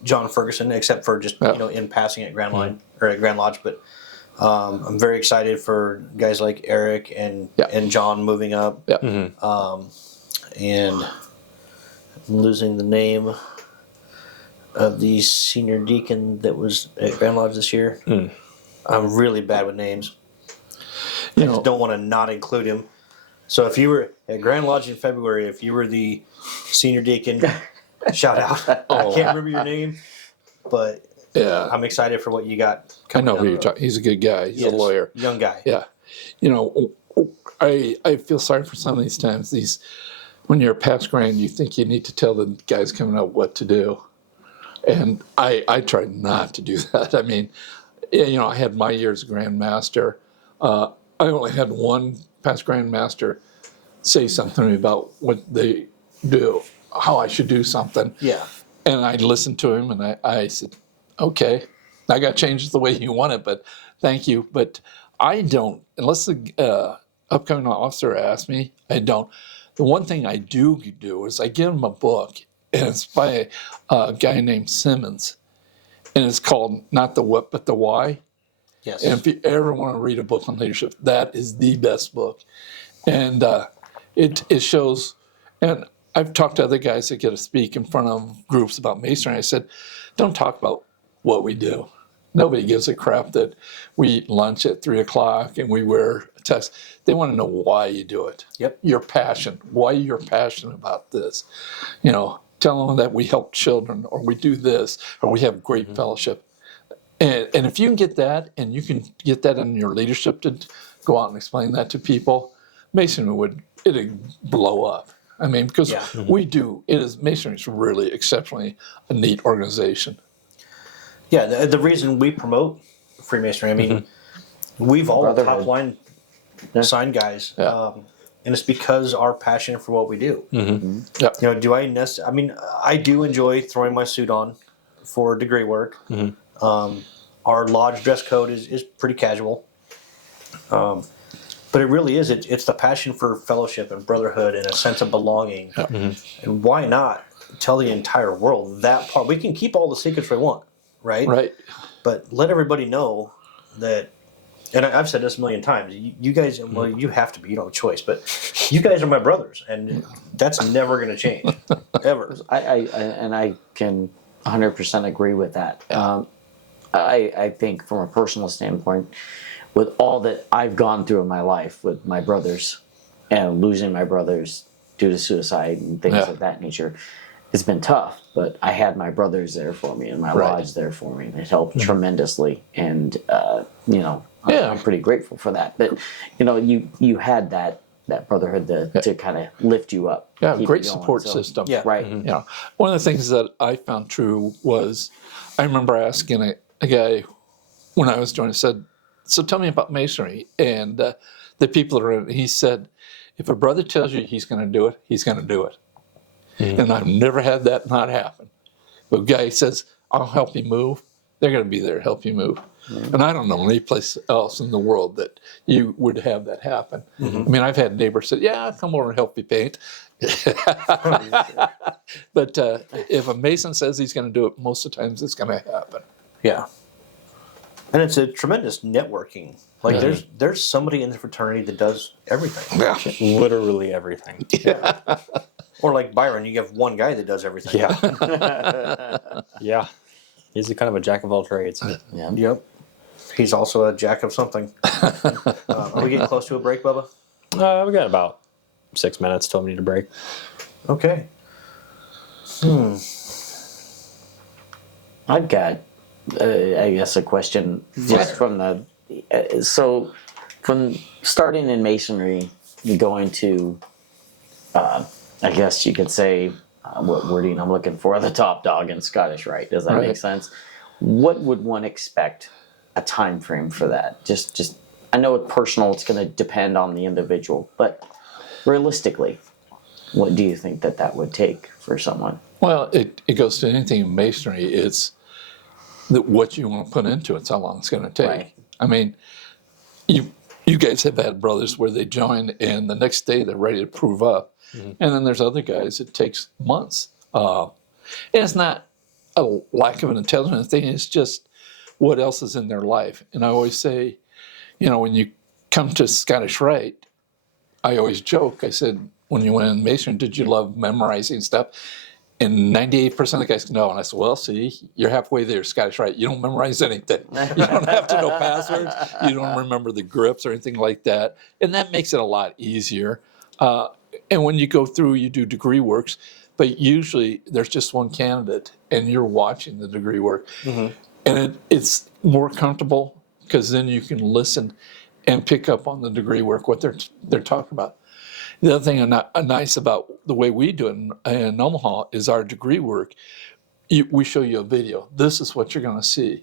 John Ferguson except for just in passing at Grand Line or at Grand Lodge, but I'm very excited for guys like Eric and John moving up. Yeah. And I'm losing the name of the senior deacon that was at Grand Lodge this year. I'm really bad with names. I just don't want to not include him. So if you were at Grand Lodge in February, if you were the senior deacon, shout out. I can't remember your name, but Yeah, I'm excited for what you got I coming know down who the you're road. talking. He's a good guy. He's Yes, a lawyer. young guy. Yeah, you know, I feel sorry for some of these times. When you're a past grand, you think you need to tell the guys coming up what to do, and I try not to do that. I mean, yeah, you know, I had my year as Grand Master. I only had one past Grand Master say something to me about what they do, how I should do something. Yeah. And I listened to him and I said, okay, I got to change it the way you want it, but thank you. But I don't, unless the upcoming officer asks me, I don't. The one thing I do is I give him a book, and it's by a guy named Simmons, and it's called Not the What, but the Why. Yes. And if you ever want to read a book on leadership, that is the best book. And it shows, and I've talked to other guys that get to speak in front of groups about masonry. I said, don't talk about what we do. Nobody gives a crap that we eat lunch at 3 o'clock and we wear a tux. They want to know why you do it. Yep. Your passion, why you're passionate about this. You know, tell them that we help children, or we do this, or we have great fellowship. And if you can get that, and you can get that in your leadership to go out and explain that to people, Masonry it'd blow up. I mean, because Masonry is really exceptionally a neat organization. Yeah, the reason we promote Freemasonry, I mean, we've all Brotherhood. top line signed guys, Yeah. and it's because our passion for what we do. Yeah. You know, I mean, I do enjoy throwing my suit on for degree work. Our lodge dress code is pretty casual, but it really is. It's the passion for fellowship and brotherhood and a sense of belonging. And why not tell the entire world that part? We can keep all the secrets we want, right? Right. But let everybody know that. And I've said this a million times. You guys, well, you have to be. You don't have a choice. But you guys are my brothers, and that's never going to change, ever. I can 100% agree with that. I think from a personal standpoint, with all that I've gone through in my life with my brothers and losing my brothers due to suicide and things of that nature, it's been tough. But I had my brothers there for me and my lodge there for me, and it helped tremendously. And you know, I'm pretty grateful for that. But you know, you had that brotherhood to kind of lift you up. Yeah, keep great you going. support So, system. Yeah. Right. You know, one of the things that I found true was I remember asking a guy when I was joining, said, so tell me about masonry and the people that are in it. He said, if a brother tells you he's going to do it, he's going to do it. And I've never had that not happen. But a guy says, I'll help you move, they're going to be there to help you move. And I don't know any place else in the world that you would have that happen. I mean, I've had neighbors say, yeah, I'll come over and help you paint. But if a mason says he's going to do it, most of the times it's going to happen. Yeah. And it's a tremendous networking. Like there's somebody in the fraternity that does everything. Yeah. Literally everything. Or like Byron, you have one guy that does everything. Yeah. Yeah. He's kind of a jack of all trades. Yeah. Yep. He's also a jack of something. Are we getting close to a break, Bubba? We got about 6 minutes till we need a break. Okay. I've got, I guess, a question just from the. So, from starting in masonry, going to, I guess you could say, what wording I'm looking for, the top dog in Scottish Rite. Does that make sense? What would one expect a time frame for that? Just I know it's personal. It's going to depend on the individual, but realistically, what do you think that would take for someone? Well, it goes to anything in masonry. It's what you want to put into it. It's how long it's going to take. Right. I mean, you guys have had brothers where they join and the next day they're ready to prove up. And then there's other guys, it takes months. And it's not a lack of an intelligence thing, it's just what else is in their life. And I always say, you know, when you come to Scottish Rite, I always joke, I said, when you went in Masonry, did you love memorizing stuff? And 98% of the guys go, no. And I said, well, see, you're halfway there, Scottish Rite. You don't memorize anything. You don't have to know passwords. You don't remember the grips or anything like that. And that makes it a lot easier. And when you go through, you do degree works, but usually there's just one candidate, and you're watching the degree work, and it's more comfortable because then you can listen and pick up on the degree work what they're talking about. The other thing nice about the way we do it in Omaha is our degree work. We show you a video. This is what you're going to see.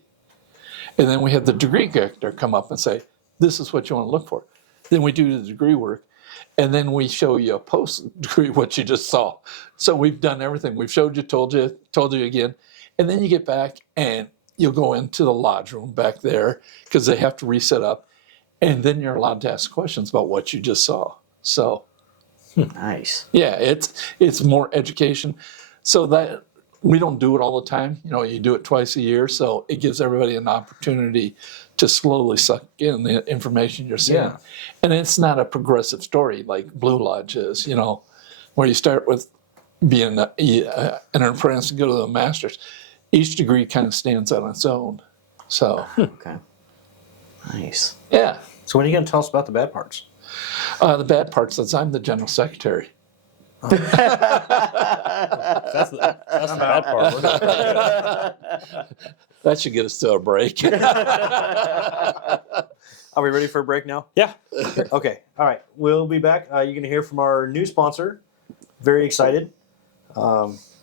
And then we have the degree director come up and say, this is what you want to look for. Then we do the degree work. And then we show you a post-degree what you just saw. So we've done everything. We've showed you, told you again. And then you get back and you'll go into the lodge room back there because they have to reset up. And then you're allowed to ask questions about what you just saw. So Nice. yeah, it's more education. So that we don't do it all the time. You do it twice a year. So it gives everybody an opportunity to slowly suck in the information you're seeing. Yeah. And it's not a progressive story like Blue Lodge is, where you start with being an apprentice and go to the master's. Each degree kind of stands on its own. So, Okay. Nice. yeah. So when are you going to tell us about the bad parts? The bad part is I'm the general secretary. That's the bad part. We're gonna That should get us to a break. Are we ready for a break now? yeah. Okay. All right. We'll be back. You're going to hear from our new sponsor. Very excited.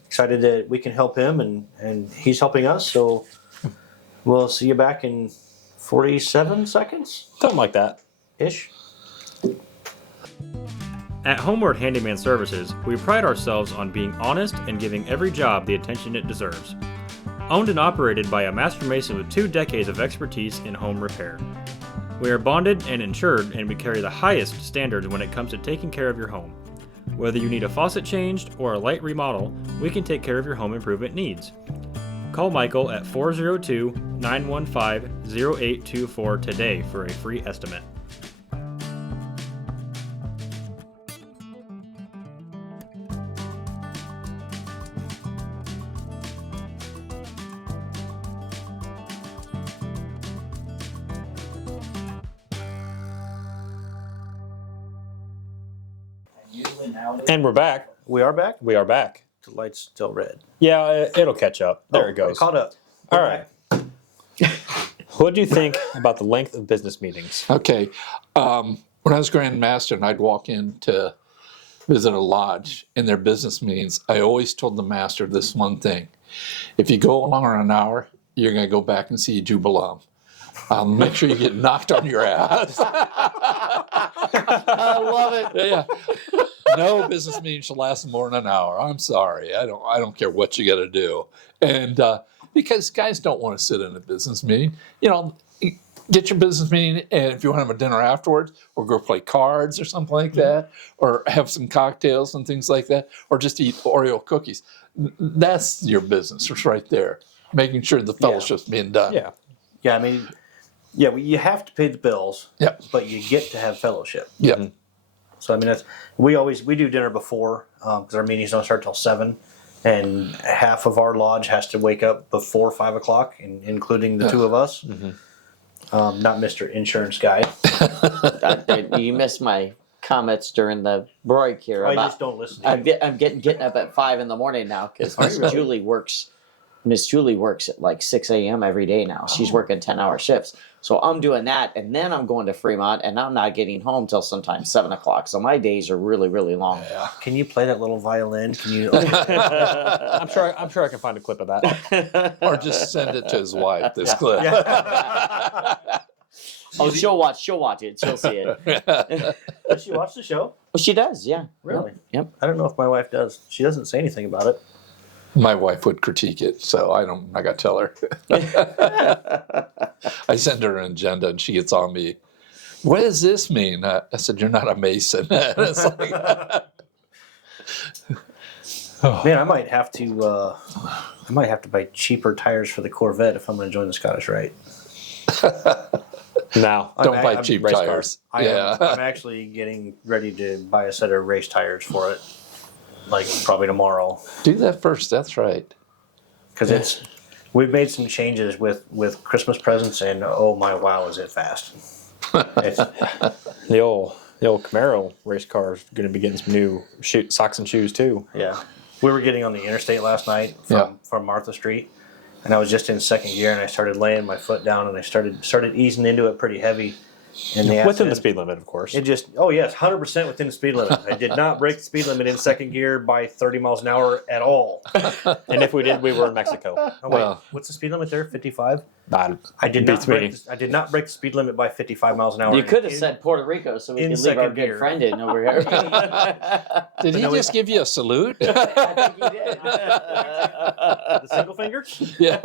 Excited that we can help him and he's helping us. So we'll see you back in 47 seconds Something like that. ish. At Homeward Handyman Services, we pride ourselves on being honest and giving every job the attention it deserves. Owned and operated by a master mason with 2 decades of expertise in home repair. We are bonded and insured, and we carry the highest standards when it comes to taking care of your home. Whether you need a faucet changed or a light remodel, we can take care of your home improvement needs. Call Michael at 402-915-0824 today for a free estimate. And we're back. We are back. We are back. The light's still red. Yeah, it'll catch up. There it It goes. caught up. All right. What do you think about the length of business meetings? Okay. When I was Grand Master and I'd walk in to visit a lodge in their business meetings, I always told the master this one thing. If you go longer than an hour, you're going to go back and see Jubilam. Make sure you get knocked on your ass. I love it. Yeah. No business meeting should last more than an hour. I'm sorry. I don't care what you got to do. And because guys don't want to sit in a business meeting. Get your business meeting, and if you want to have a dinner afterwards, or go play cards or something like that, or have some cocktails and things like that, or just eat Oreo cookies. That's your business. It's right there. Making sure the fellowship's being done. Yeah. Yeah, I mean, yeah, you have to pay the bills, Yep. but you get to have fellowship. Yep. So I mean, we do dinner before because our meetings don't start till 7, and half of our lodge has to wake up before 5 o'clock, including the 2 of us. Not Mr. Insurance Guy. You missed my comments during the break here. I about, just don't listen to you. I'm getting up at 5 in the morning now because Are you really? Miss Julie works at like 6 a.m. every day now. She's working 10-hour shifts. So I'm doing that, and then I'm going to Fremont, and I'm not getting home till sometimes 7 o'clock. So my days are really, really long. Can you play that little violin? Can you? I'm sure I can find a clip of that. Or just send it to his wife, this clip. Oh, she'll watch it. She'll see it. Does she watch the show? Well, she does, yeah. Really? Yep. I don't know if my wife does. She doesn't say anything about it. My wife would critique it, so I got to tell her. I send her an agenda, and she gets on me. What does this mean? I said, you're not a Mason. It's like, Man, I might have to buy cheaper tires for the Corvette if I'm going to join the Scottish Rite. Now, don't buy cheap race tires. I'm Yeah. actually getting ready to buy a set of race tires for it, like probably tomorrow, Do that first. That's right. because we've made some changes with Christmas presents, and oh my wow, is it fast! It's, the old The old Camaro race car is going to be getting some new socks and shoes too. Yeah. We were getting on the interstate last night from Martha Street, and I was just in second gear, and I started laying my foot down, and I started easing into it pretty heavy. And Within the speed limit, of course. It just, oh yes, 100% within the speed limit. I did not break the speed limit in second gear by 30 miles an hour at all. And if we did, we were in Mexico. Oh, wait, what's the speed limit there? 55? I did beats not break the speed limit by 55 miles an hour. You could have said Puerto Rico so we in could leave our second good gear. friend in over here. Did he just give you a salute? I think he did. The single finger? Yeah.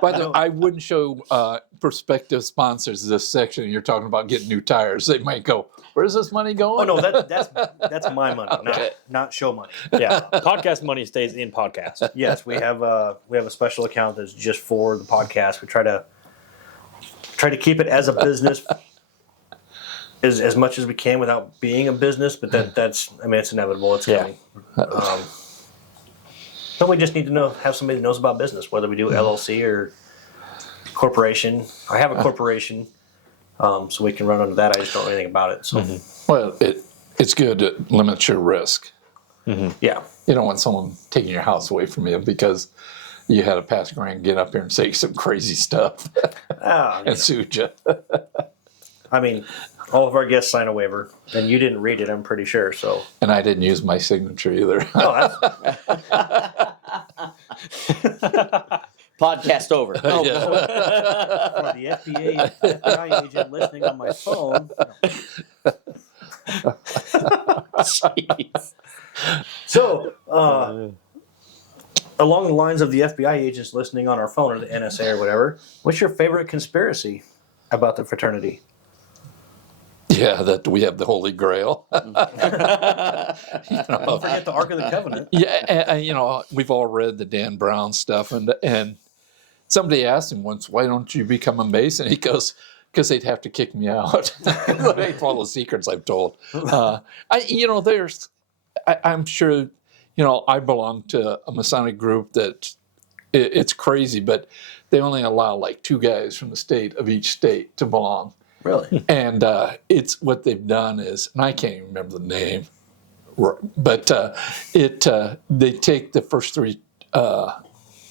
By the way, I wouldn't show prospective sponsors this section. You're talking about getting new tires. They might go, "Where's this money going?" Oh no, that's my money, not show money. Yeah, podcast money stays in podcast. Yes, we have a special account that's just for the podcast. We try to keep it as a business as much as we can without being a business. But that's it's inevitable. It's coming. But we just need to have somebody that knows about business, whether we do LLC or corporation. I have a corporation, so we can run under that. I just don't know anything about it. So Well, it's good to limit your risk. yeah. You don't want someone taking your house away from you because you had a past grand get up here and say some crazy stuff and sued you. I mean, all of our guests sign a waiver, and you didn't read it, I'm pretty sure. So, And I didn't use my signature either. Podcast over. Oh, Yeah. for the FBI agent listening on my phone. jeez. So, along the lines of the FBI agents listening on our phone or the NSA or whatever, what's your favorite conspiracy about the fraternity? Yeah, that we have the Holy Grail. Don't forget the Ark of the Covenant. Yeah, and, we've all read the Dan Brown stuff, and somebody asked him once, "Why don't you become a Mason?" He goes, "Because they'd have to kick me out." That's all the secrets I've told. I'm sure, I belong to a Masonic group that it's crazy, but they only allow like 2 guys from the state of each state to belong. Really? And it's what they've done is, and I can't even remember the name, but they take the first 3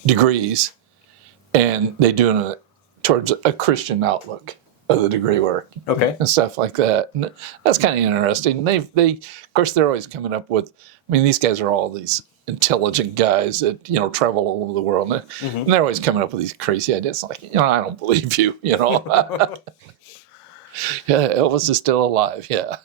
degrees and they do it towards a Christian outlook of the degree work. Okay. And stuff like that. And that's kind of interesting. They of course they're always coming up with. These guys are all these intelligent guys that travel all over the world, and they're always coming up with these crazy ideas. Like I don't believe you. Yeah, Elvis is still alive. Yeah,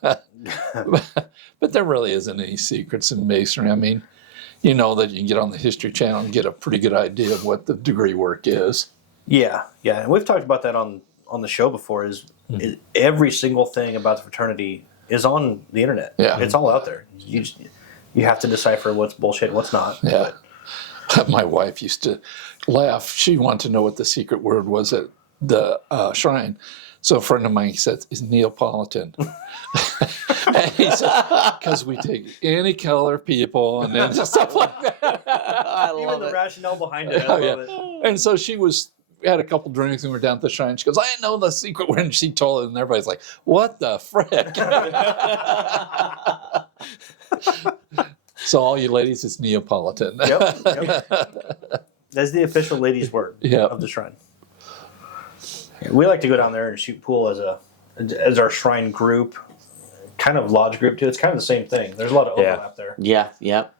but there really isn't any secrets in Masonry. That you can get on the History Channel and get a pretty good idea of what the degree work is. Yeah, and we've talked about that on the show before. Is every single thing about the fraternity is on the internet. Yeah, it's all out there. You have to decipher what's bullshit and what's not. Yeah. My wife used to laugh. She wanted to know what the secret word was at the shrine. So a friend of mine said, "Is Neapolitan?" And he said, "Because we take any color people," and then stuff like that. I love Even the it. rationale behind it. I love it. And so we had a couple drinks and we were down at the shrine. She goes, "I know the secret word," and she told it, and everybody's like, "What the frick?" So all you ladies, it's Neapolitan. Yep. That's the official ladies' word of the shrine. We like to go down there and shoot pool as our shrine group, kind of lodge group too. It's kind of the same thing. There's a lot of overlap there. Yeah, yep.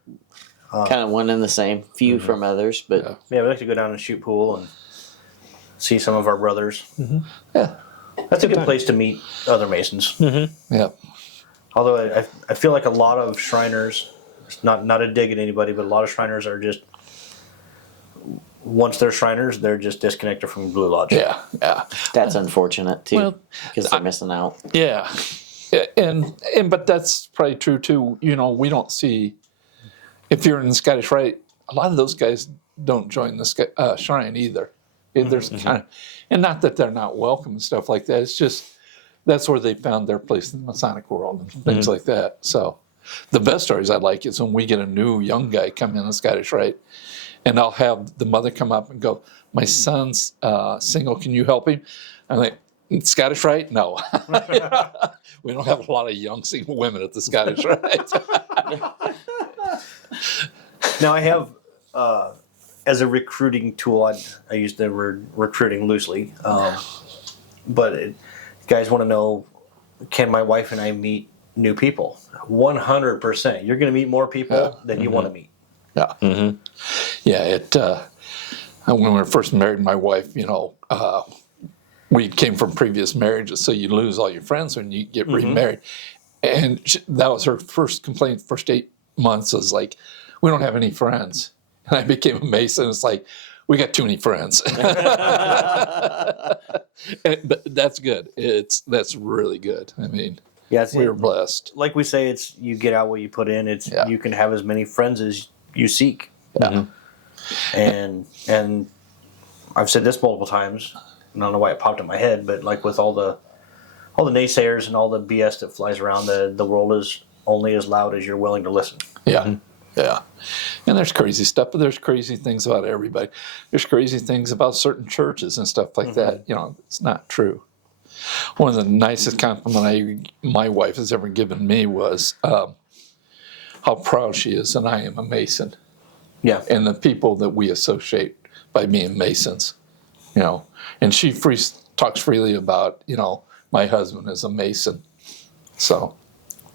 Kind of one and the same. Few from others, but Yeah, we like to go down and shoot pool and see some of our brothers. Yeah. That's a good place to meet other Masons. Yeah. Although I feel like a lot of Shriners, it's not a dig at anybody, but a lot of Shriners are just, once they're Shriners, they're just disconnected from Blue Lodge. Yeah. that's unfortunate too, Well, because they're missing out. Yeah. And but that's probably true too. We don't see, if you're in the Scottish Rite, a lot of those guys don't join the shrine either. There's kind of, and not that they're not welcome and stuff like that. It's just that's where they found their place in the Masonic world and things like that. So the best stories I like is when we get a new young guy come in the Scottish Rite, and I'll have the mother come up and go, "My son's single. Can you help him?" I'm like, Scottish Rite? No. We don't have a lot of young single women at the Scottish Rite. Now I have, as a recruiting tool, I use the word recruiting loosely, but guys want to know, can my wife and I meet new people? 100%. You're going to meet more people than you want to meet. Yeah. Yeah. When we were first married, my wife, we came from previous marriages, so you lose all your friends when you get remarried. And that was her first complaint, first 8 months, was like, we don't have any friends. And I became a Mason. It's like, we got too many friends. But that's good. That's really good. I mean, we were blessed. Like we say, it's you get out what you put in. It's you can have as many friends as you seek. Yeah. And I've said this multiple times. I don't know why it popped in my head, but like with all the naysayers and all the BS that flies around, the world is only as loud as you're willing to listen. Yeah. Yeah. And there's crazy stuff, but there's crazy things about everybody. There's crazy things about certain churches and stuff like that. It's not true. One of the nicest compliments my wife has ever given me was how proud she is that I am a Mason. Yeah. And the people that we associate by being Masons, and she talks freely about, my husband is a Mason. So.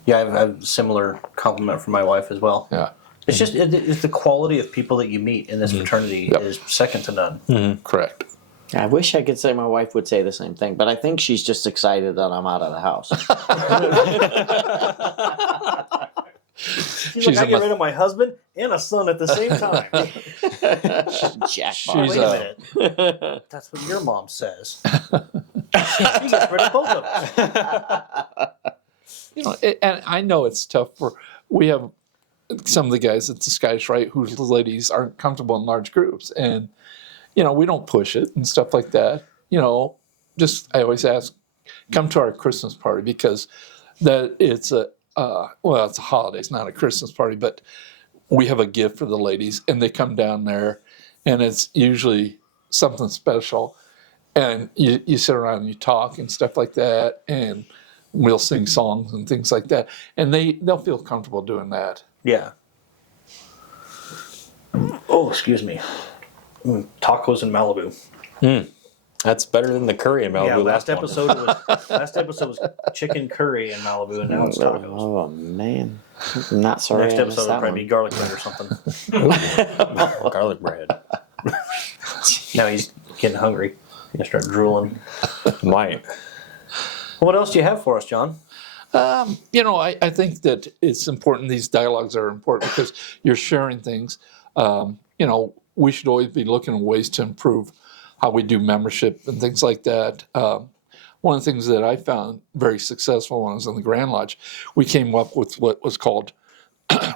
Yeah, I have a similar compliment from my wife as well. Yeah. It's just it's the quality of people that you meet in this fraternity is second to none. Correct. I wish I could say my wife would say the same thing, but I think she's just excited that I'm out of the house. She's like, I get rid of my husband and a son at the same time. Jackpot. Wait a minute. That's what your mom says. She gets rid of both of us. And I know it's tough we have some of the guys at the Scottish Rite whose ladies aren't comfortable in large groups, and we don't push it and stuff like that. I always ask, come to our Christmas party, because it's a holiday. It's not a Christmas party, but we have a gift for the ladies, and they come down there, and it's usually something special, and you sit around and you talk and stuff like that, and we'll sing songs and things like that, and they'll feel comfortable doing that. Yeah. Oh, excuse me. Tacos in Malibu. That's better than the curry in Malibu. Yeah, last episode was chicken curry in Malibu, and now it's tacos. Oh man, I'm not sorry. Next I missed episode will that probably one. be garlic bread or something. Garlic bread. Now he's getting hungry. He's gonna start drooling. Might. What else do you have for us, John? I think that it's important. These dialogues are important because you're sharing things. We should always be looking at ways to improve how we do membership and things like that. One of the things that I found very successful when I was in the Grand Lodge, we came up with what was called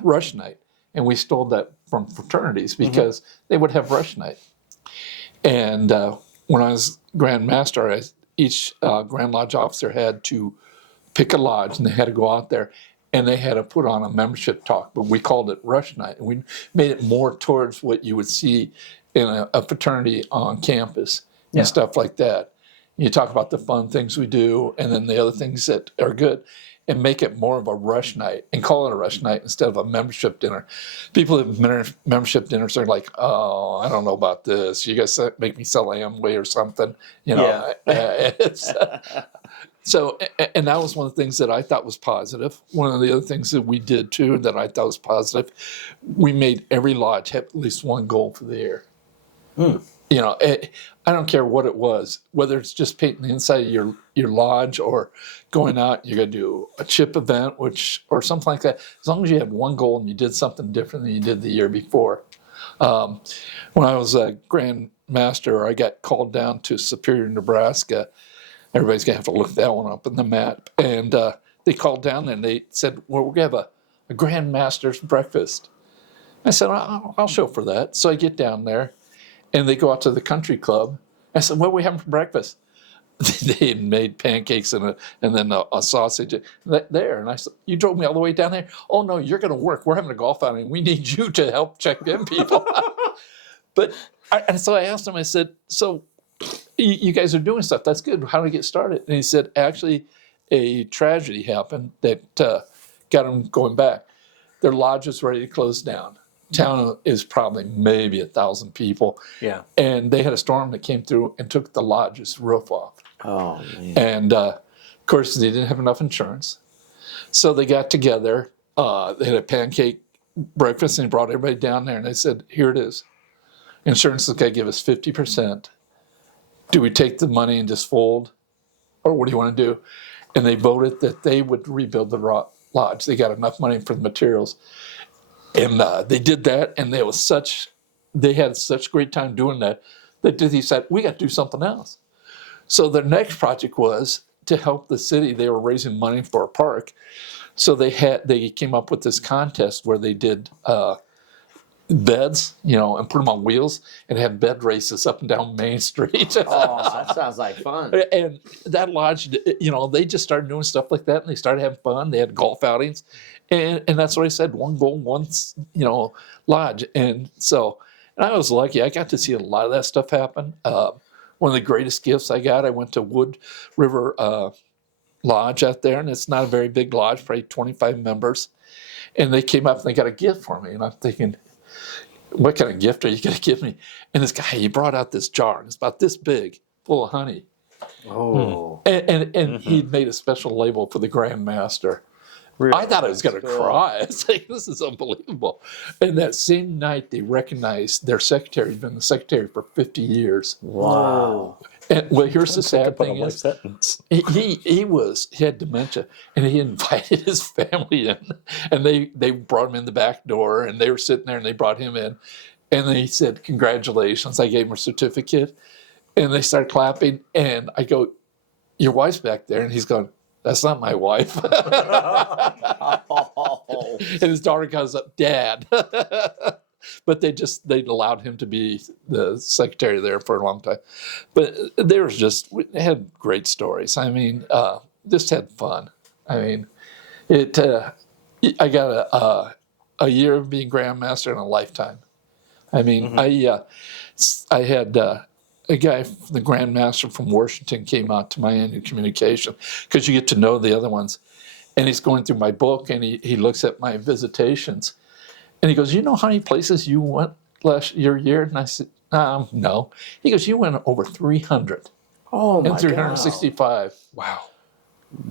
Rush Night. And we stole that from fraternities because they would have Rush Night. And when I was Grand Master, each Grand Lodge officer had to pick a lodge, and they had to go out there, and they had to put on a membership talk, but we called it Rush Night. And we made it more towards what you would see in a fraternity on campus and stuff like that. You talk about the fun things we do, and then the other things that are good, and make it more of a rush night, and call it a rush night instead of a membership dinner. People at membership dinners are like, oh, I don't know about this. You guys make me sell Amway or something. So, and that was one of the things that I thought was positive. One of the other things that we did too that I thought was positive, we made every lodge have at least one goal for the year. I don't care what it was, whether it's just painting the inside of your lodge or going out, you're going to do a chip event, or something like that. As long as you had one goal and you did something different than you did the year before. When I was a Grand Master, I got called down to Superior, Nebraska. Everybody's going to have to look that one up in the map. And they called down and they said, well, we're going to have a Grand Master's breakfast. I said, I'll show for that. So I get down there, and they go out to the country club. I said, what are we having for breakfast? They had made pancakes and then a sausage there. And I said, you drove me all the way down there? Oh, no, you're going to work. We're having a golf outing. We need you to help check in people. And so I asked them, I said, so you guys are doing stuff. That's good. How did it get started? And he said, actually, a tragedy happened that got them going back. Their lodge was ready to close down. Town is probably maybe 1,000 people. Yeah. And they had a storm that came through and took the lodge's roof off. Oh, man. And of course, they didn't have enough insurance. So they got together. They had a pancake breakfast and they brought everybody down there and they said, here it is. Insurance is going to give us 50%. Do we take the money and just fold? Or what do you want to do? And they voted that they would rebuild the lodge. They got enough money for the materials. And they did that, and they had such great time doing that they decided, we got to do something else. So their next project was to help the city. They were raising money for a park. So they came up with this contest where they did beds, and put them on wheels and had bed races up and down Main Street. Oh, that sounds like fun. And that lodge, they just started doing stuff like that and they started having fun. They had golf outings. And that's what I said, one goal, one, lodge. And I was lucky. I got to see a lot of that stuff happen. One of the greatest gifts I got, I went to Wood River Lodge out there, and it's not a very big lodge, probably 25 members. And they came up and they got a gift for me. And I'm thinking, what kind of gift are you going to give me? And this guy, he brought out this jar, and it's about this big, full of honey. Oh. And he'd made a special label for the Grand Master. Really? I thought I was going to cry. I was like, this is unbelievable. And that same night, they recognized their secretary had been the secretary for 50 years. Wow. And well, here's the sad thing is, sentence. he had dementia, and he invited his family in, and they brought him in the back door, and they were sitting there, and they brought him in, and they said, congratulations. I gave him a certificate, and they started clapping, and I go, your wife's back there, and he's going, that's not my wife. And his daughter comes up, Dad. But they allowed him to be the secretary there for a long time. But we had great stories. I mean, just had fun. I mean, I got a year of being Grandmaster and a lifetime. I mean, I had a guy, the Grandmaster from Washington, came out to my annual communication because you get to know the other ones. And he's going through my book, and he looks at my visitations. And he goes, you know how many places you went your year? And I said, no. He goes, you went over 300. Oh, my and 365. God.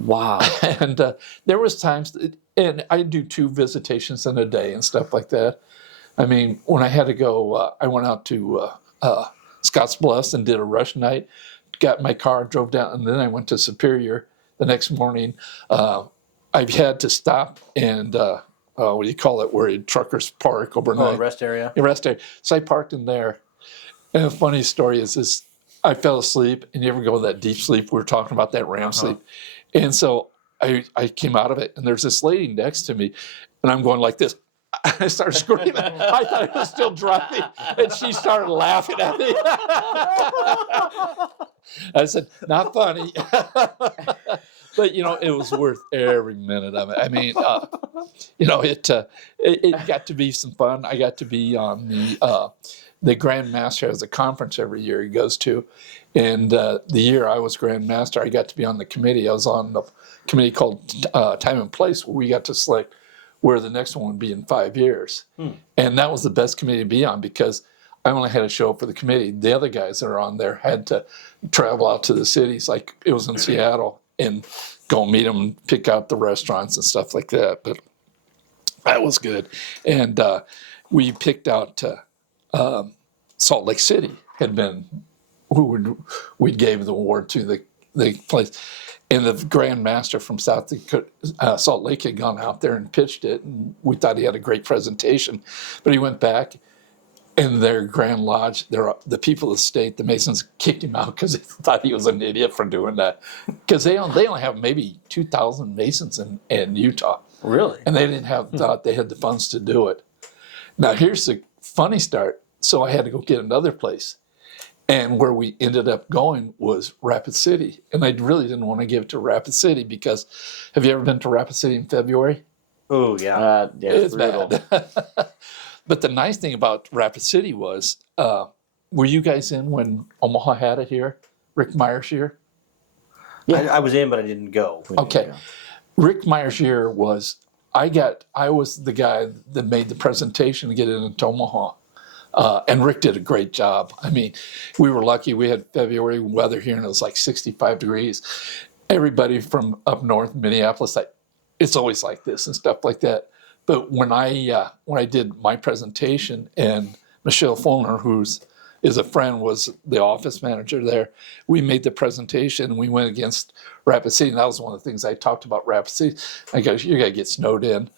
Wow. And there was times, and I do 2 visitations in a day and stuff like that. I mean, when I had to go, I went out to Scottsbluff and did a rush night, got in my car, drove down, and then I went to Superior the next morning. I had to stop and, what do you call it, where truckers park overnight. Oh, rest area. Yeah, rest area. So I parked in there. And the funny story is I fell asleep, and you ever go that deep sleep? We were talking about that REM sleep. And so I came out of it, and there's this lady next to me, and I'm going like this. I started screaming. I thought I was still driving, and she started laughing at me. I said, not funny. But, it was worth every minute of it. I mean, it got to be some fun. I got to be on the Grand Master has a conference every year he goes to. And the year I was Grand Master, I got to be on the committee. I was on the committee called Time and Place, where we got to select where the next one would be in 5 years. And that was the best committee to be on because I only had to show up for the committee. The other guys that are on there had to travel out to the cities, like it was in Seattle, and go meet them and pick out the restaurants and stuff like that. But that was good. And we picked out Salt Lake City had been we gave the award to the place. And the Grand Master from South Dakota, Salt Lake had gone out there and pitched it. And we thought he had a great presentation. But he went back, and their Grand Lodge, the people of the state, the Masons, kicked him out because they thought he was an idiot for doing that. Because they only have maybe 2,000 Masons in Utah. Really? And they thought they had the funds to do it. Now, here's the funny start. So I had to go get another place. And where we ended up going was Rapid City. And I really didn't want to give it to Rapid City because, have you ever been to Rapid City in February? Oh, yeah. Yeah, It's brutal. bad. But the nice thing about Rapid City was, were you guys in when Omaha had it here? Rick Meyer's year? I was in, but I didn't go. Okay. Rick Meyer's year was, I was the guy that made the presentation to get it into Omaha. And Rick did a great job. I mean, we were lucky. We had February weather here, and it was like 65 degrees. Everybody from up north, Minneapolis, like, it's always like this and stuff like that. But when I did my presentation, and Michelle Fulner, is a friend, was the office manager there, we made the presentation, and we went against Rapid City. And that was one of the things I talked about, Rapid City. I go, you got to get snowed in.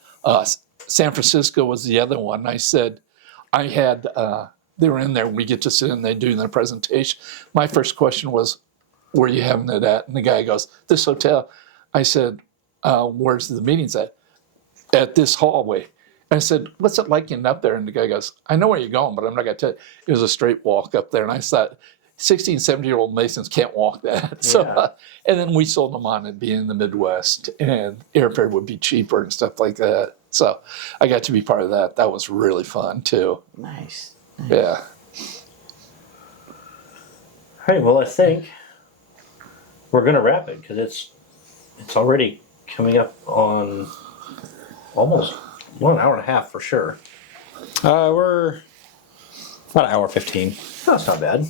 San Francisco was the other one. I said, they were in there, we get to sit in, they do their presentation. My first question was, where are you having it at? And the guy goes, this hotel. I said, where's the meetings at? At this hallway. And I said, what's it like getting up there? And the guy goes, I know where you're going, but I'm not going to tell you. It was a straight walk up there. And I thought, 16, 17-year-old Masons can't walk that. So, and then we sold them on it being in the Midwest, and airfare would be cheaper and stuff like that. So I got to be part of that. That was really fun too. Nice. Yeah. All right. Well, I think we're gonna wrap it because it's already coming up on almost an hour and a half for sure. We're about an hour 15. That's not bad.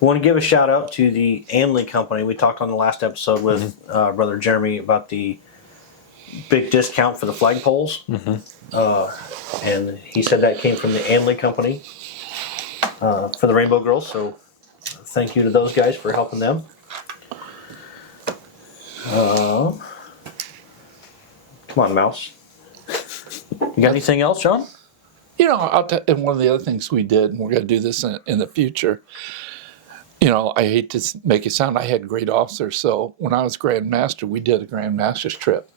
We want to give a shout out to the Anley Company. We talked on the last episode with Brother Jeremy about the big discount for the flagpoles. And he said that came from the Anley Company for the Rainbow Girls. So thank you to those guys for helping them. Come on, Mouse. You got anything else, John? You know, and one of the other things we did, and we're going to do this in the future, you know, I hate to make it sound, I had great officers. So when I was Grand Master, we did a Grand Master's trip.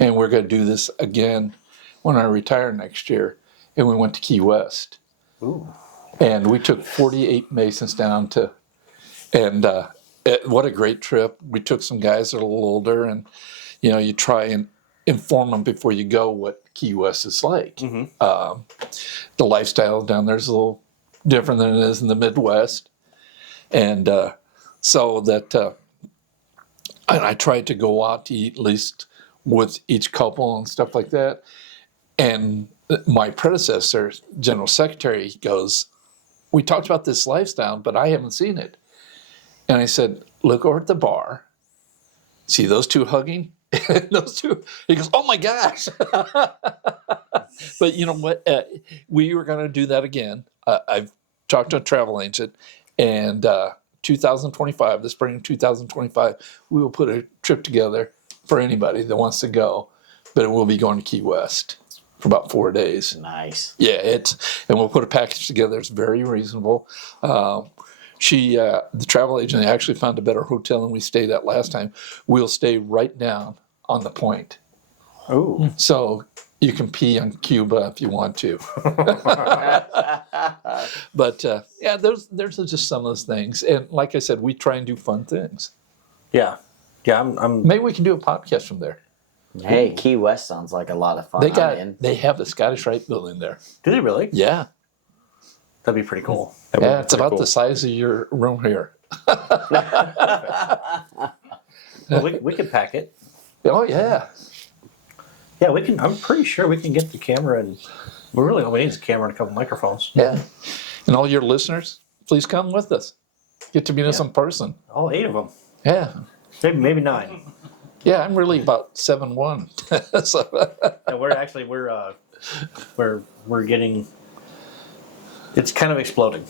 And we're going to do this again when I retire next year. And we went to Key West. Ooh. And we took 48 Masons down to, and what a great trip. We took some guys that are a little older, and, you know, you try and inform them before you go what Key West is like. The lifestyle down there is a little different than it is in the Midwest. And so that, and I tried to go out to eat at least with each couple and stuff like that. And my predecessor, General Secretary, goes, we talked about this lifestyle, but I haven't seen it. And I said, look over at the bar. See those two hugging? Those two. He goes, oh my gosh. But you know what? We were going to do that again. I've talked to a travel agent, and 2025, the spring of 2025, we will put a trip together for anybody that wants to go. But it will be going to Key West for about 4 days. Nice. Yeah, and we'll put a package together. It's very reasonable. The travel agent actually found a better hotel than we stayed at last time. We'll stay right down on the point. Ooh. So you can pee on Cuba if you want to. But yeah, there's just some of those things. And like I said, we try and do fun things. Yeah. Yeah, I'm Maybe we can do a podcast from there. Hey, Key West sounds like a lot of fun. They have the Scottish Rite building there. Do they really? Yeah. That'd be pretty cool. Yeah, it's about the size of your room here. Well, we could pack it. Oh, yeah. Yeah, we can. I'm pretty sure we can get the camera, and all we need is a camera and a couple microphones. Yeah. And all your listeners, please come with us. Get to meet us in person. All 8 of them. Yeah. Maybe 9. Yeah, I'm really about 7'1". So, And we're getting. It's kind of exploding.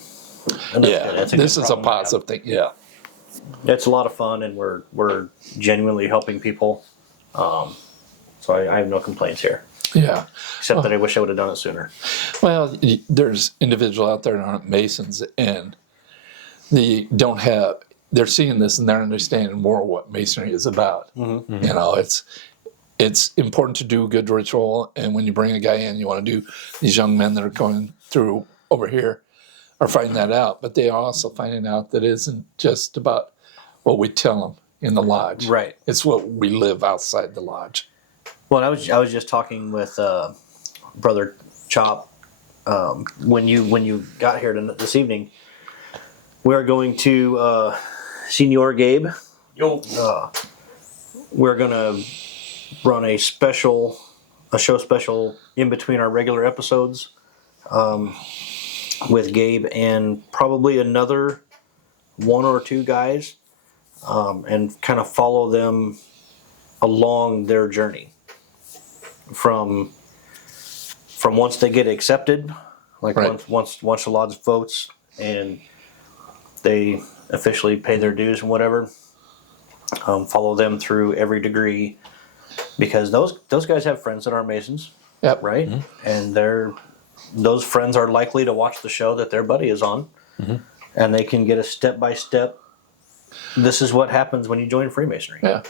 And that's yeah, good. That's this good is a problem to have. positive thing. Yeah. It's a lot of fun, and we're genuinely helping people. So I have no complaints here, Yeah. except that I wish I would have done it sooner. Well, there's individuals out there that aren't Masons, and they're seeing this and they're understanding more what Masonry is about. Mm-hmm. You know, it's important to do a good ritual, and when you bring a guy in, you want to do, these young men that are going through over here are finding that out, but they are also finding out that it isn't just about what we tell them in the lodge. Right. It's what we live outside the lodge. Well, I was just talking with Brother Chop when you got here this evening, we are going to Senior Gabe. Yo. We're gonna run a show special in between our regular episodes with Gabe and probably another one or two guys, and kind of follow them along their journey from once they get accepted, like Right. once the lodge votes and they officially pay their dues and whatever. Follow them through every degree, because those guys have friends that aren't Masons, Yep. right? And those friends are likely to watch the show that their buddy is on, and they can get a step by step. This is what happens when you join Freemasonry. Yeah.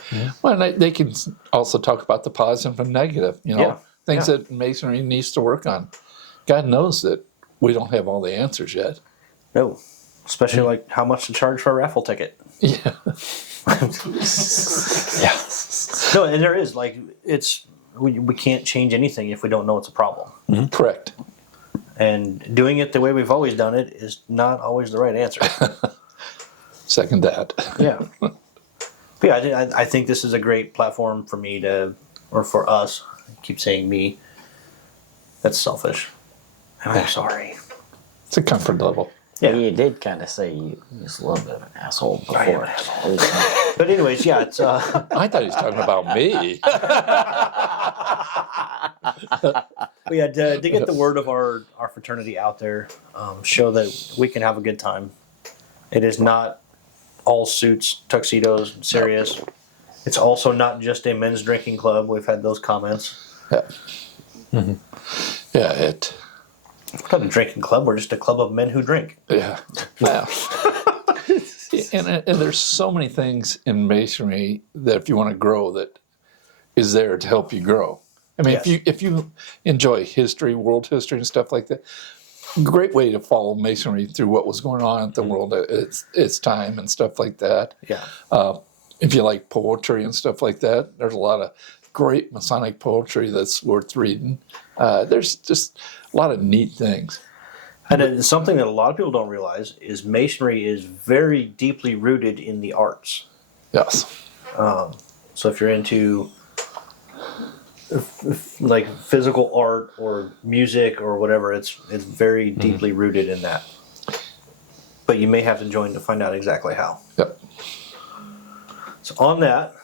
Well, and they can also talk about the positive and negative, Yeah. things that Masonry needs to work on. God knows that we don't have all the answers yet. No, especially like how much to charge for a raffle ticket. Yeah. Yeah. No, and there is we can't change anything if we don't know it's a problem. Correct. And doing it the way we've always done it is not always the right answer. Second that. Yeah. But yeah, I think this is a great platform for me or for us. I keep saying me. That's selfish. And I'm sorry. It's a comfort level. Yeah. You did kind of say you was a little bit of an asshole before. I am an asshole. But anyways, yeah, it's I thought he was talking about me. we had to get the word of our fraternity out there, show that we can have a good time. It is not all suits, tuxedos, serious. It's also not just a men's drinking club. We've had those comments. Yeah. Yeah. We're not a drinking club. We're just a club of men who drink. Yeah. Wow. And there's so many things in Masonry that if you want to grow, that is there to help you grow. I mean, Yes. if you enjoy history, world history, and stuff like that, great way to follow Masonry through what was going on in the world at its time and stuff like that. Yeah. If you like poetry and stuff like that, there's a lot of great Masonic poetry that's worth reading. There's just a lot of neat things. And it's something that a lot of people don't realize is Masonry is very deeply rooted in the arts. Yes. So if you're into like physical art or music or whatever, it's very deeply rooted in that. But you may have to join to find out exactly how. Yep. So on that,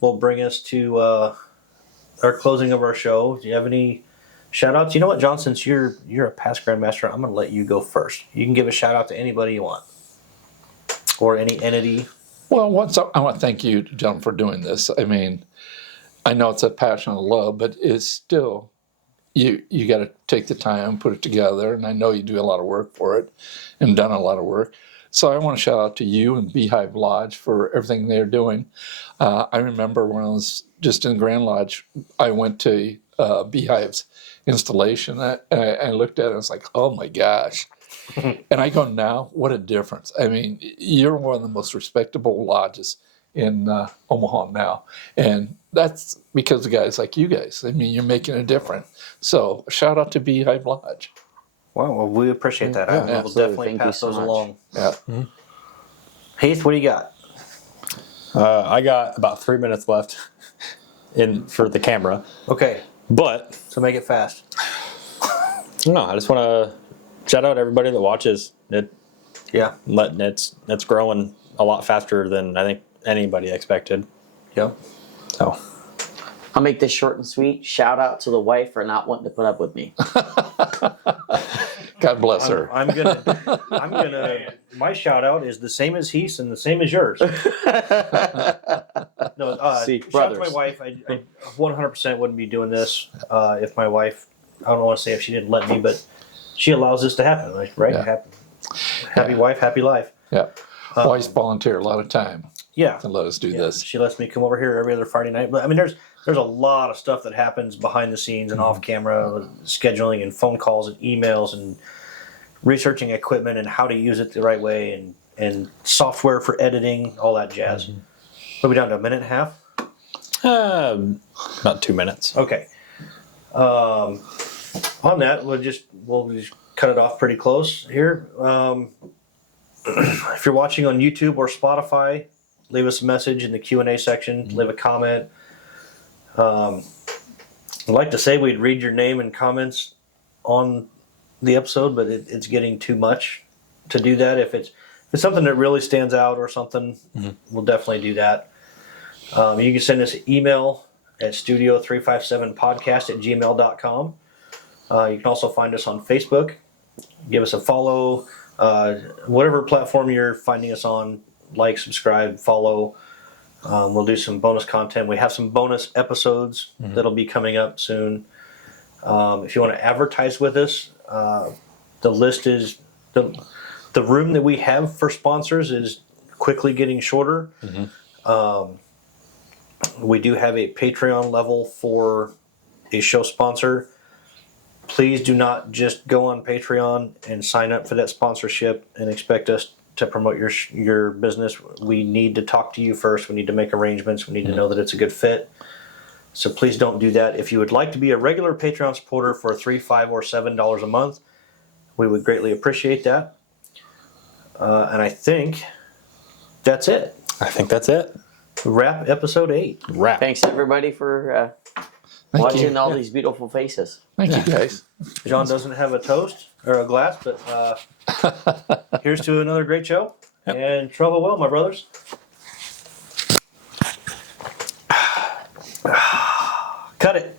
will bring us to our closing of our show. Do you have any shout outs? You know what, John, since you're a past Grandmaster, I'm going to let you go first. You can give a shout out to anybody you want or any entity. Well, I want to thank you, John, for doing this. I mean, I know it's a passion of love, but it's still, you got to take the time, put it together, and I know you do a lot of work for it and done a lot of work. So I want to shout out to you and Beehive Lodge for everything they're doing. I remember when I was just in the Grand Lodge, I went to Beehive's installation, and I looked at it and I was like, oh my gosh. And I go, now, what a difference. I mean, you're one of the most respectable lodges in Omaha now. And that's because of guys like you guys. I mean, you're making a difference. So shout out to Beehive Lodge. Well, we appreciate that. Yeah, I will absolutely. definitely Thank you pass so those much. along. Yeah. Heath, what do you got? I got about 3 minutes left for the camera, Okay, but so make it fast. no, I just want to shout out everybody that watches it. Yeah. It's growing a lot faster than I think anybody expected. Yep. So I'll make this short and sweet. Shout out to the wife for not wanting to put up with me. God bless her. I'm gonna. My shout out is the same as Heath's and the same as yours. No, See, shout out to brothers. my wife. I 100% wouldn't be doing this if my wife. I don't want to say if she didn't let me, but she allows this to happen. Like, right? Yeah. Happy wife, happy life. Yeah. Wives volunteer a lot of time Yeah. to let us do Yeah, this. she lets me come over here every other Friday night. But I mean, there's a lot of stuff that happens behind the scenes and off camera, scheduling and phone calls and emails and researching equipment and how to use it the right way and software for editing, all that jazz. What are we down to, a minute and a half? about 2 minutes. Okay. on that, we'll just cut it off pretty close here. If you're watching on YouTube or Spotify, leave us a message in the Q&A section. Leave a comment. I'd like to say we'd read your name and comments on the episode, but it's getting too much to do that. If it's something that really stands out or something, we'll definitely do that. You can send us an email at studio357podcast@gmail.com. You can also find us on Facebook. Give us a follow. Whatever platform you're finding us on, like, subscribe, follow. We'll do some bonus content. We have some bonus episodes that'll be coming up soon. If you want to advertise with us, the list is the room that we have for sponsors is quickly getting shorter. We do have a Patreon level for a show sponsor. Please do not just go on Patreon and sign up for that sponsorship and expect us to promote your business. We need to talk to you first. We need to make arrangements. We need to know that it's a good fit. So please don't do that. If you would like to be a regular Patreon supporter for $3, $5, or $7 a month, we would greatly appreciate that. And I think that's it. I think that's it. Wrap episode 8. Wrap. Thanks everybody for watching all these beautiful faces. Thank you, guys. John doesn't have a toast or a glass, but here's to another great show. Yep. And travel well, my brothers. Cut it.